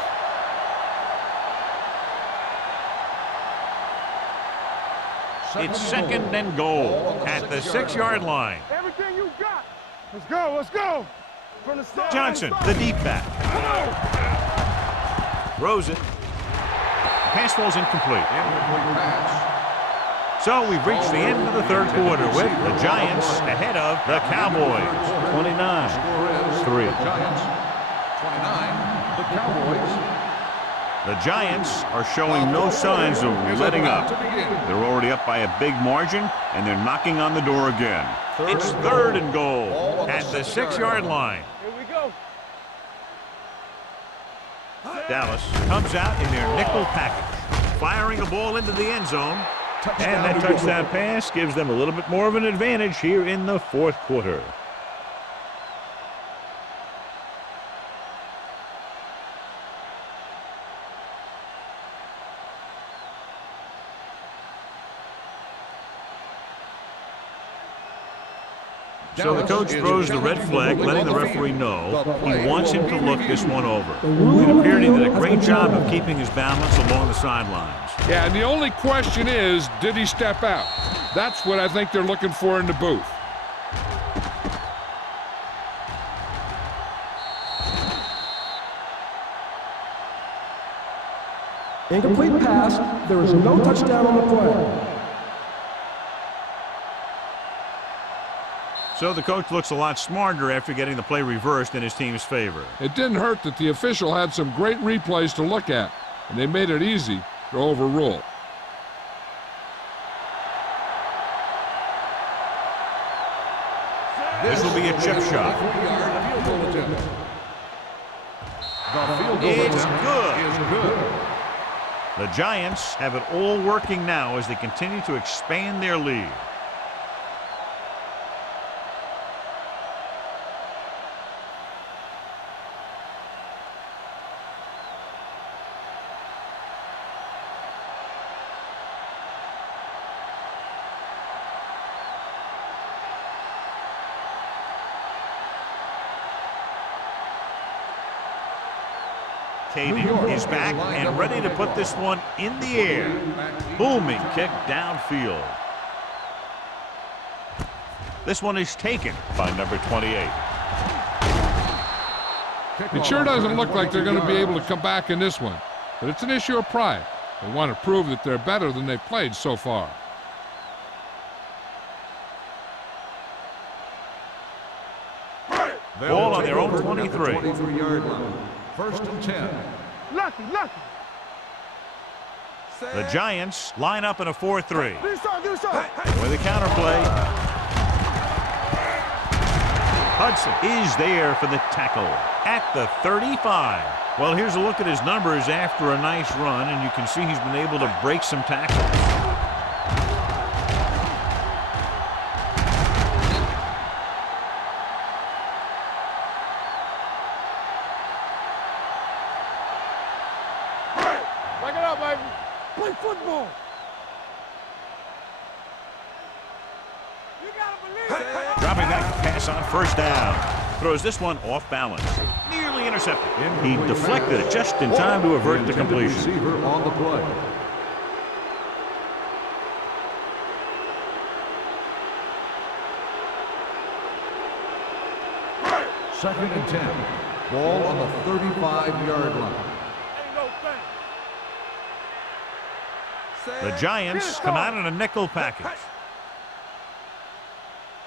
It's second and goal at the 6-yard line. Everything you got. Let's go. Let's go. From the start. Johnson, the deep back. Throws it. Pass falls incomplete. Incomplete pass. So we've reached the end of the third quarter with the Giants ahead of the Cowboys. 29-3. The Giants. 29. The Cowboys. The Giants are showing no signs of letting up. They're already up by a big margin, and they're knocking on the door again. It's third and goal at the 6-yard line. Here we go. Dallas comes out in their nickel package, firing a ball into the end zone. And that touchdown pass gives them a little bit more of an advantage here in the fourth quarter. So the coach throws the red flag, letting the referee know he wants him to look this one over. It appeared he did a great job of keeping his balance along the sidelines. Yeah, and the only question is, did he step out? That's what I think they're looking for in the booth. Incomplete pass. There is no touchdown on the play. So the coach looks a lot smarter after getting the play reversed in his team's favor. It didn't hurt that the official had some great replays to look at, and they made it easy to overrule. This will be a chip shot. 3-yard field goal attempt. The field goal It's attempt good. is good. The Giants have it all working now as they continue to expand their lead. Cade is back and ready to put this one in the air. Booming kick downfield. This one is taken by number 28. It sure doesn't look like they're going to be able to come back in this one, but it's an issue of pride. They want to prove that they're better than they've played so far. Ball on their own 23. 23-yard line. First and 10. Lucky. The Giants line up in a 4-3. Do something. With a counterplay. Hudson is there for the tackle at the 35. Well, here's a look at his numbers after a nice run, and you can see he's been able to break some tackles. Back it up, baby. Play football. You gotta believe it. Dropping that pass on first down. Throws this one off balance. Nearly intercepted. He deflected it just in time to avert the completion. Receiver on the play. Second and 10. Ball on the 35-yard line. Ain't no thing. The Giants come out in a nickel package.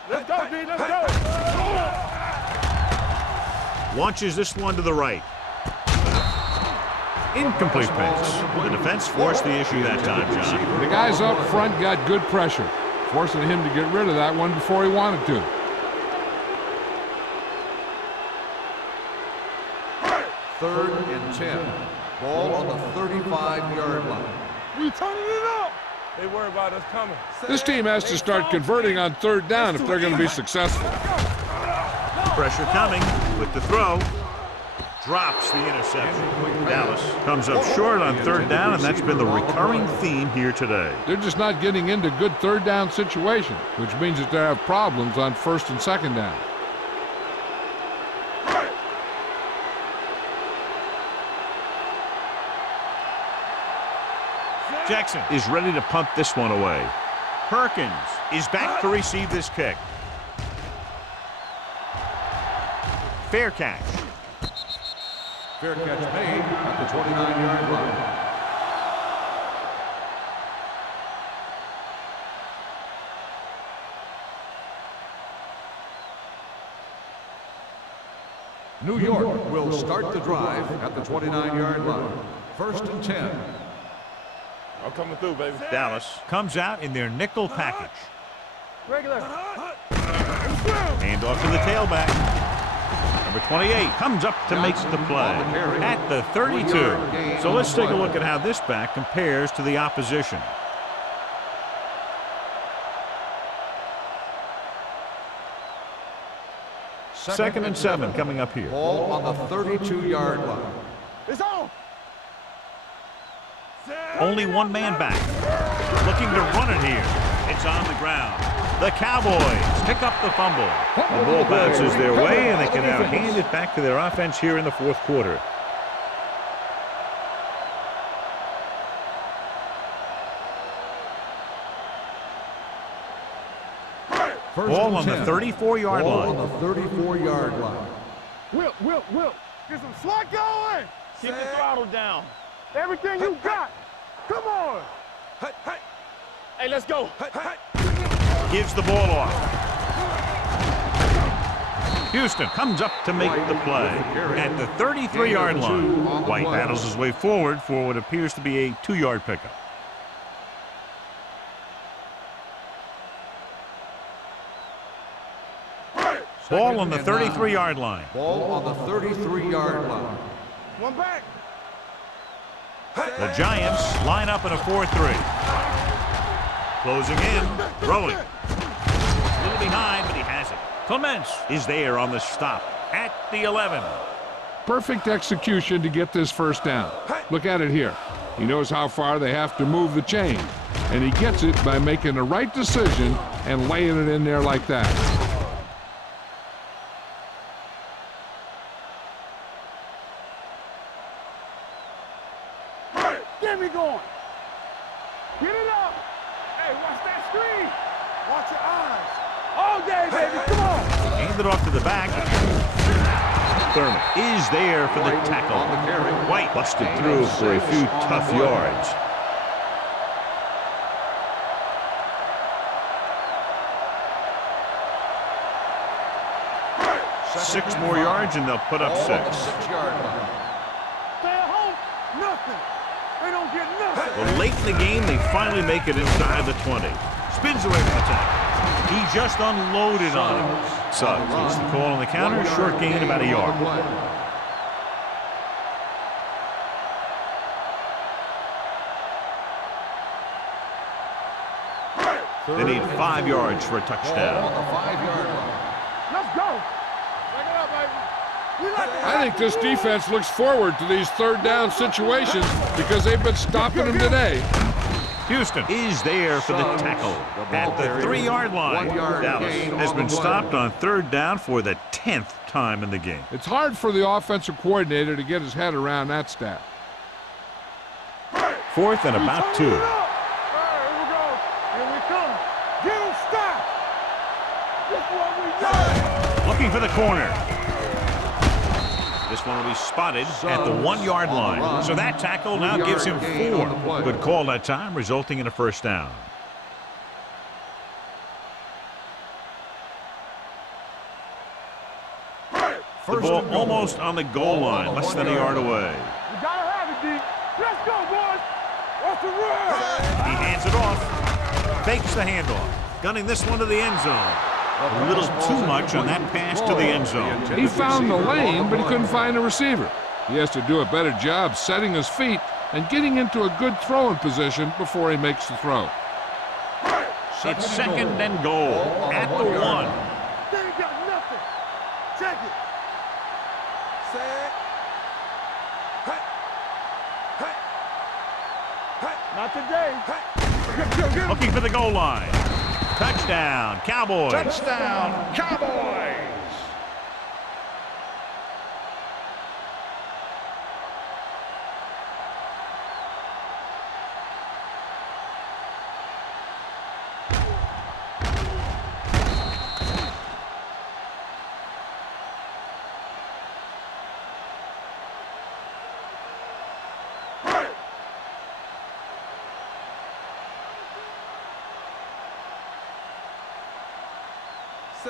Let's go, D. Let's go. Launches this one to the right. Incomplete pass. The defense forced the issue that time, John. The guys up front got good pressure, forcing him to get rid of that one before he wanted to. Third and 10. Ball on the 35-yard line. We turning it up. They worry about us coming. This team has to start converting on third down if they're going to be successful. Pressure coming with the throw. Drops the interception. Dallas comes up short on third down, and that's been the recurring theme here today. They're just not getting into good third down situations, which means that they have problems on first and second down. Jackson is ready to punt this one away. Perkins is back to receive this kick. Fair catch. Fair catch made at the 29-yard line. New York will start the drive at the 29-yard line. First and 10. I'm coming through, baby. Dallas comes out in their nickel package. Regular. Hand off to the tailback. Number 28 comes up to make the play at the 32. So let's take a look at how this back compares to the opposition. Second and 7 coming up here. Ball on the 32-yard line. It's on. Only one man back. Looking to run it here. It's on the ground. The Cowboys pick up the fumble. The ball bounces their way, and they can now hand it back to their offense here in the fourth quarter. Ball on the 34-yard line. Ball on the 34-yard line. Whip. Get some slack going. Keep the throttle down. Everything you got. Come on. Hey, let's go. Gives the ball off. Houston comes up to make the play at the 33-yard line. White battles his way forward for what appears to be a 2-yard pickup. Ball on the 33-yard line. Ball on the 33-yard line. One back. The Giants line up in a 4-3. Closing in, throwing. A little behind, but he has it. Clements is there on the stop at the 11. Perfect execution to get this first down. Look at it here. He knows how far they have to move the chain, and he gets it by making the right decision and laying it in there like that. Get me going. Get it up. Hey, watch that screen. Watch your eyes. All day, baby. Come on. Hand it off to the back. Thurman is there for the tackle. White busted through for a few tough yards. Six more yards and they'll put up 6. Stay at home. Nothing. They don't get nothing. Well, late in the game, they finally make it inside the 20. Spins away from the tackle. He just unloaded on him. Suggs gets the call on the counter. Short gain, about a yard. They need 5 yards for a touchdown. Let's go. Back it up, baby. We like to I think this defense looks forward to these third down situations because they've been stopping them today. Houston is there for the tackle at the 3-yard line. Dallas has been stopped on third down for the 10th time in the game. It's hard for the offensive coordinator to get his head around that stat. 4th and about 2. All right, here we go. Here we come. Get him stopped. This is what we do. Looking for the corner. This one will be spotted at the 1-yard line. So that tackle now gives him 4. Good call that time, resulting in a first down. The ball almost on the goal line, less than a yard away. You gotta have it, D. Let's go, boys. What's the run? He hands it off, fakes the handoff, gunning this one to the end zone. A little too much on that pass to the end zone. He found the lane, but he couldn't find a receiver. He has to do a better job setting his feet and getting into a good throwing position before he makes the throw. It's second and goal at the 1. They ain't got nothing. Check it. Not today. Looking for the goal line. Touchdown, Cowboys. Touchdown, Cowboys!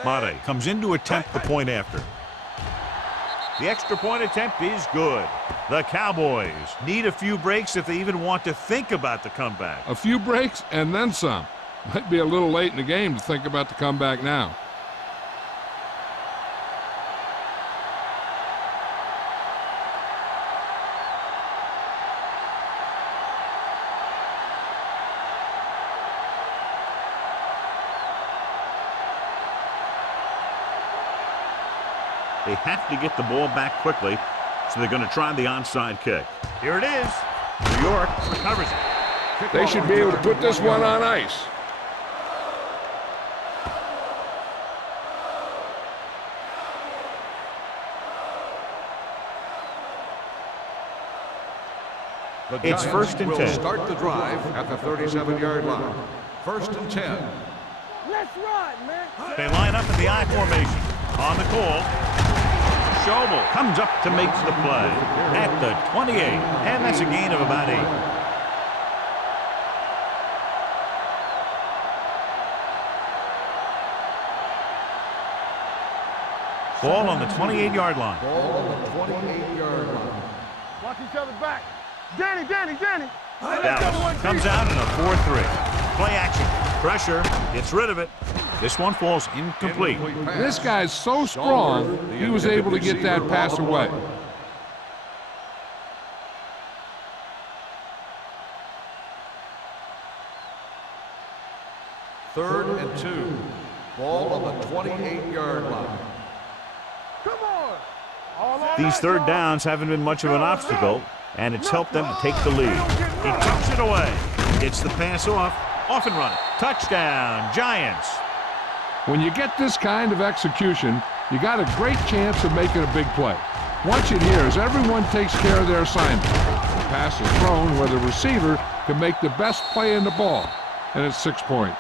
Mate comes in to attempt the point after. The extra point attempt is good. The Cowboys need a few breaks if they even want to think about the comeback. A few breaks and then some. Might be a little late in the game to think about the comeback now. They have to get the ball back quickly, so they're going to try the onside kick. Here it is. New York recovers it. They should be able to put this one on ice. It's first and 10. Start the drive at the 37-yard line. First and 10. Let's ride, man. They line up in the I formation. On the call, Schobel comes up to make the play at the 28, and that's a gain of about 8. Ball on the 28-yard line. Ball on the 28-yard line. Watch each other back. Danny. Dallas comes out in a 4-3. Play action. Pressure. Gets rid of it. This one falls incomplete. This guy's so strong, he was able to get that pass away. Third and 2. Ball on the 28-yard line. Come on. All on These that, third y'all. downs haven't been much of an obstacle, and it's helped them to take the lead. He tucks it away. Gets the pass off and running. Touchdown, Giants. When you get this kind of execution, you got a great chance of making a big play. Watch it here as everyone takes care of their assignment. The pass is thrown where the receiver can make the best play in the ball, and it's 6 points.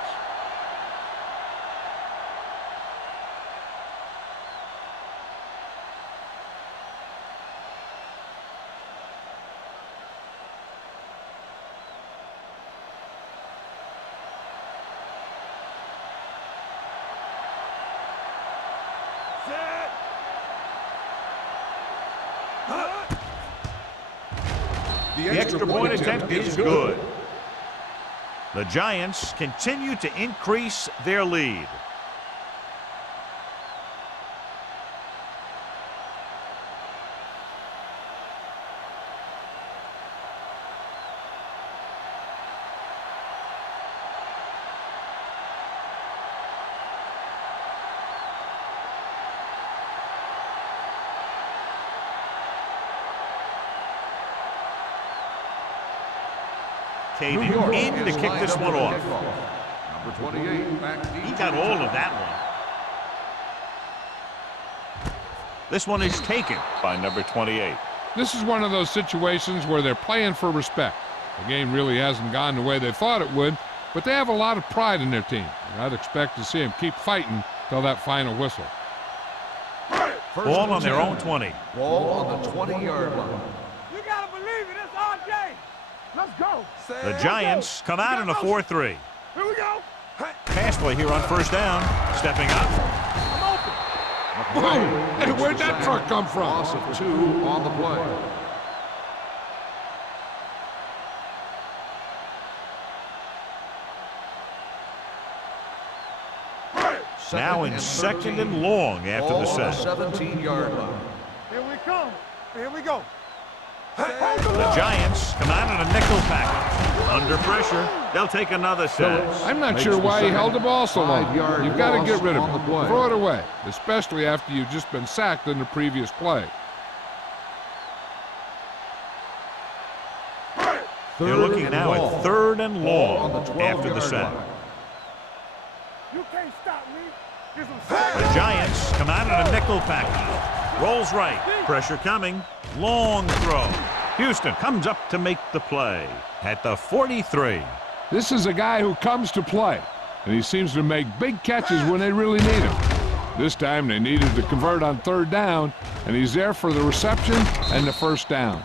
The extra point attempt is good. The Giants continue to increase their lead. Caving in to kick this one off. Number 28, back deep. He got all of that one. This one is taken by number 28. This is one of those situations where they're playing for respect. The game really hasn't gone the way they thought it would, but they have a lot of pride in their team. And I'd expect to see them keep fighting till that final whistle. Ball on their own 20. Ball on the 20-yard line. You gotta believe it. It's RJ. Let's go. The Giants come out in a 4-3. Here we go. Pass play here on first down. Stepping up. I'm open. Boom! Hey, where'd that truck come from? Loss of 2 on the play. Now in second and long after the set. 17-yard line. Here we come. Here we go. The Giants come out in a nickel package. Under pressure, they'll take another set. I'm not sure why he held the ball so long. 5-yard You've got to loss get rid of on the him. play. Throw it away, especially after you've just been sacked in the previous play. They're looking now at third and long on the after the 12-yard set. line. You can't stop me. Get some The Giants come out in a nickel package. Rolls right. Pressure coming. Long throw. Houston comes up to make the play at the 43. This is a guy who comes to play, and he seems to make big catches when they really need him. This time they needed to convert on third down, and he's there for the reception and the first down.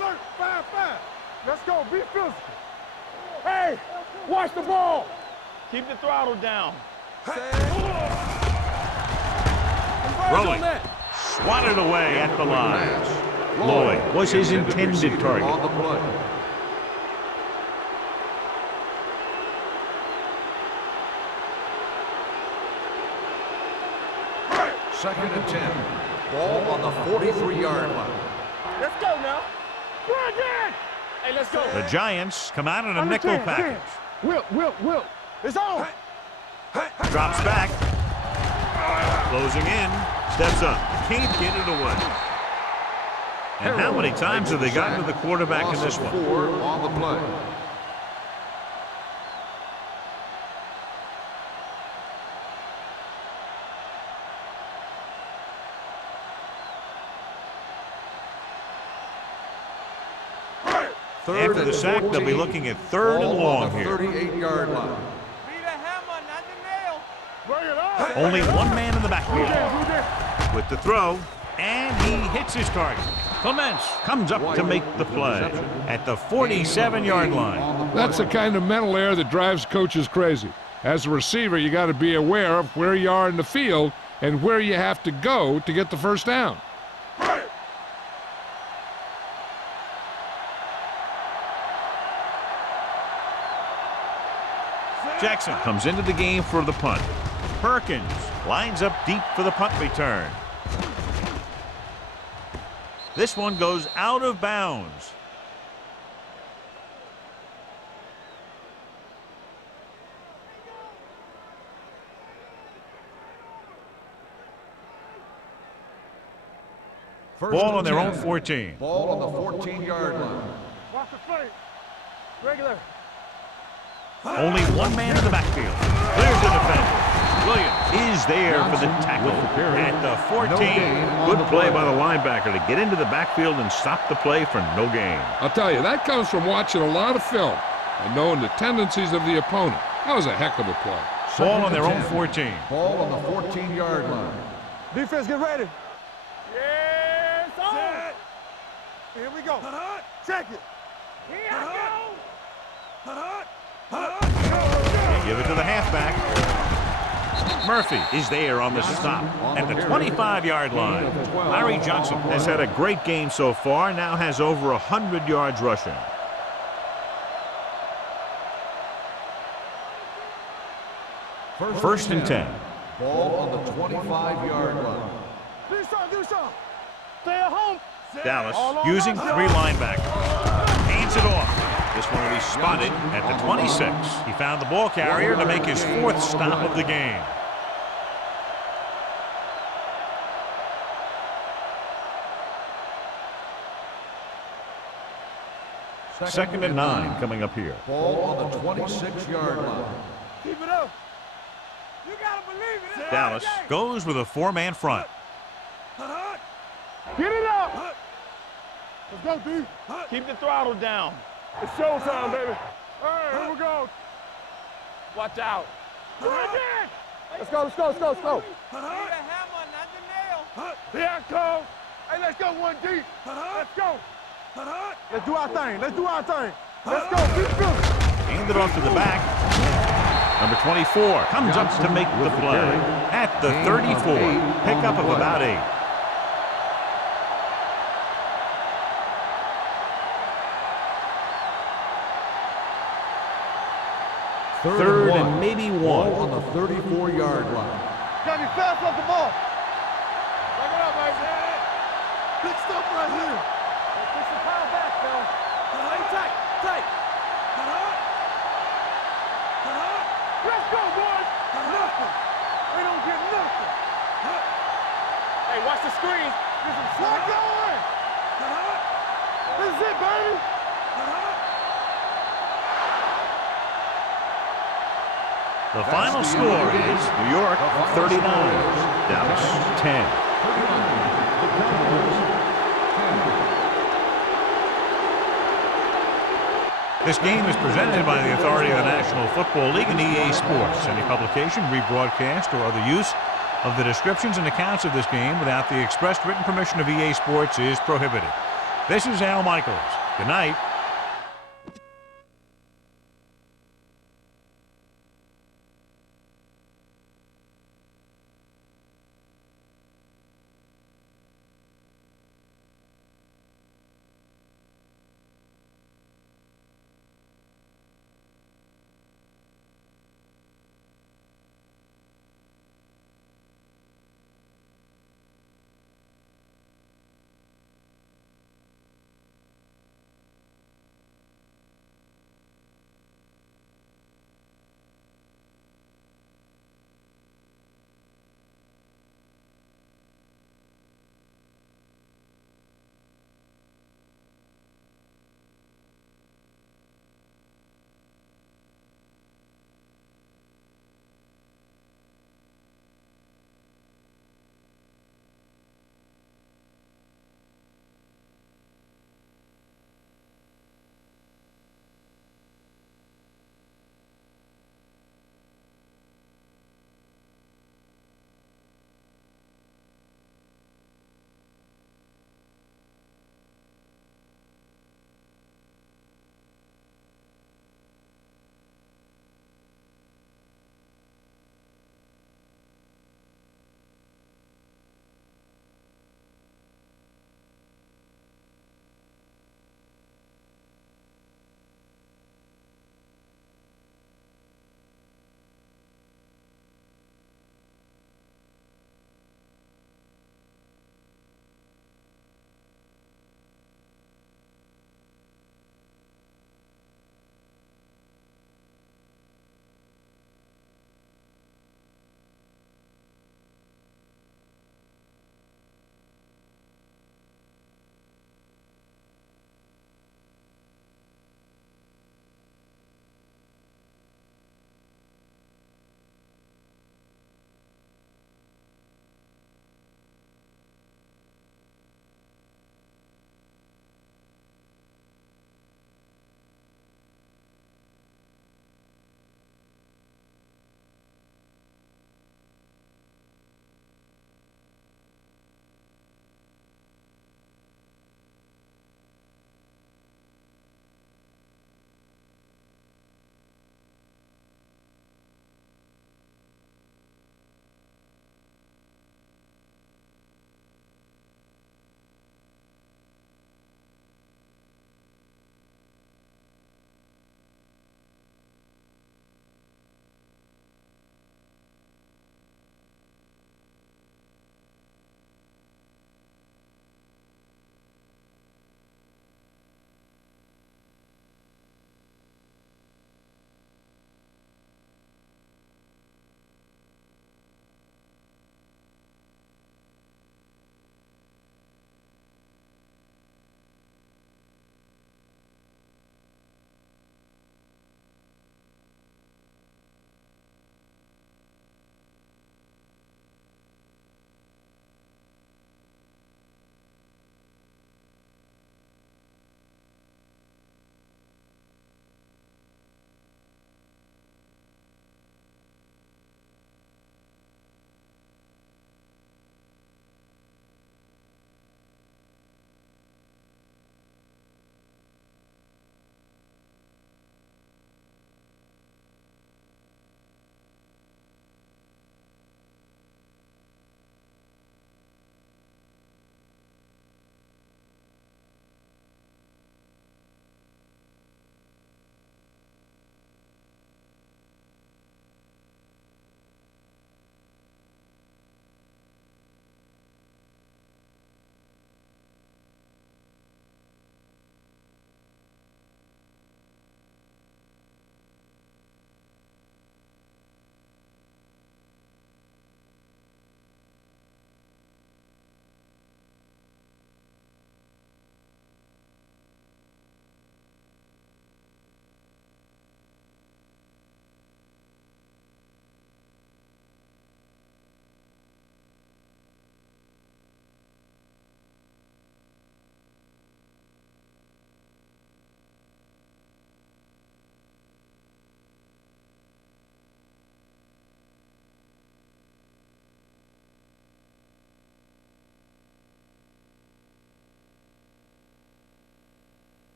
alert. 5-5. Let's go. Be physical. Hey, watch the ball. Keep the throttle down. Rolling. Swatted away at the line. Lloyd was his intended target. On the play. Second and 10. Ball on the 43-yard line. Let's go now. Run again. Hey, let's go. The Giants come out in a Under nickel 10, package. 10. Will. It's on. Drops back. Closing in. Steps up. Can't get it away. And how many times have they gotten to the quarterback in this one? 4 on the play. After the sack, they'll be looking at third and long here. 38-yard line. Be the hammer, not the nail. Bring it on. Only one man in the backfield with the throw, and he hits his target. Clements comes up to make the play at the 47-yard line. That's the kind of mental error that drives coaches crazy. As a receiver, you got to be aware of where you are in the field and where you have to go to get the first down. Jackson comes into the game for the punt. Perkins lines up deep for the punt return. This one goes out of bounds. Ball on their own 14. Ball on the 14-yard line. Watch the fake. Regular. Only one man in the backfield. Clears the defender. Williams is there for the tackle at the 14. Good play by the linebacker to get into the backfield and stop the play for no gain. I'll tell you, that comes from watching a lot of film and knowing the tendencies of the opponent. That was a heck of a play. Ball on their own 14. Ball on the 14-yard line. Defense, get ready. Yes, on. Here we go. Check it. Here I go. They give it to the halfback. Murphy is there on the stop at the 25-yard line. Larry Johnson has had a great game so far, now has over 100 yards rushing. First and 10. Ball on the 25-yard line. Do something. Stay at home. Dallas using 3 linebackers. Hands it off. This one will be spotted at the 26. He found the ball carrier to make his 4th stop of the game. Second and 9 coming up here. Ball on the 26-yard line. Keep it up. You gotta believe it. Dallas goes with a 4-man front. Get it up. Let's go, D. Keep the throttle down. It's showtime, baby. Hey, here we go. Watch out. Let's go, let's go, let's go, let's go. Need a hammer, not the nail. Here I come. Hey, let's go one deep. Let's go. Let's do our thing. Let's do our thing. Let's go. Keep going. Handed off to the back. Number 24 comes up to make the play. At the 34, pickup of about 8. Third and maybe 1. Ball on the 34-yard line. Gotta be fast off the ball. Break it up, baby. Big stuff right here. Push the power back, Phil. Stay tight, tight. Let's go, boys. Nothing. They don't get nothing. Hey, watch the screen. There's some slot going. This is it, baby. The final score is New York 39, Dallas 10. This game is presented by the authority of the National Football League and EA Sports. Any publication, rebroadcast, or other use of the descriptions and accounts of this game without the expressed written permission of EA Sports is prohibited. This is Al Michaels. Good night.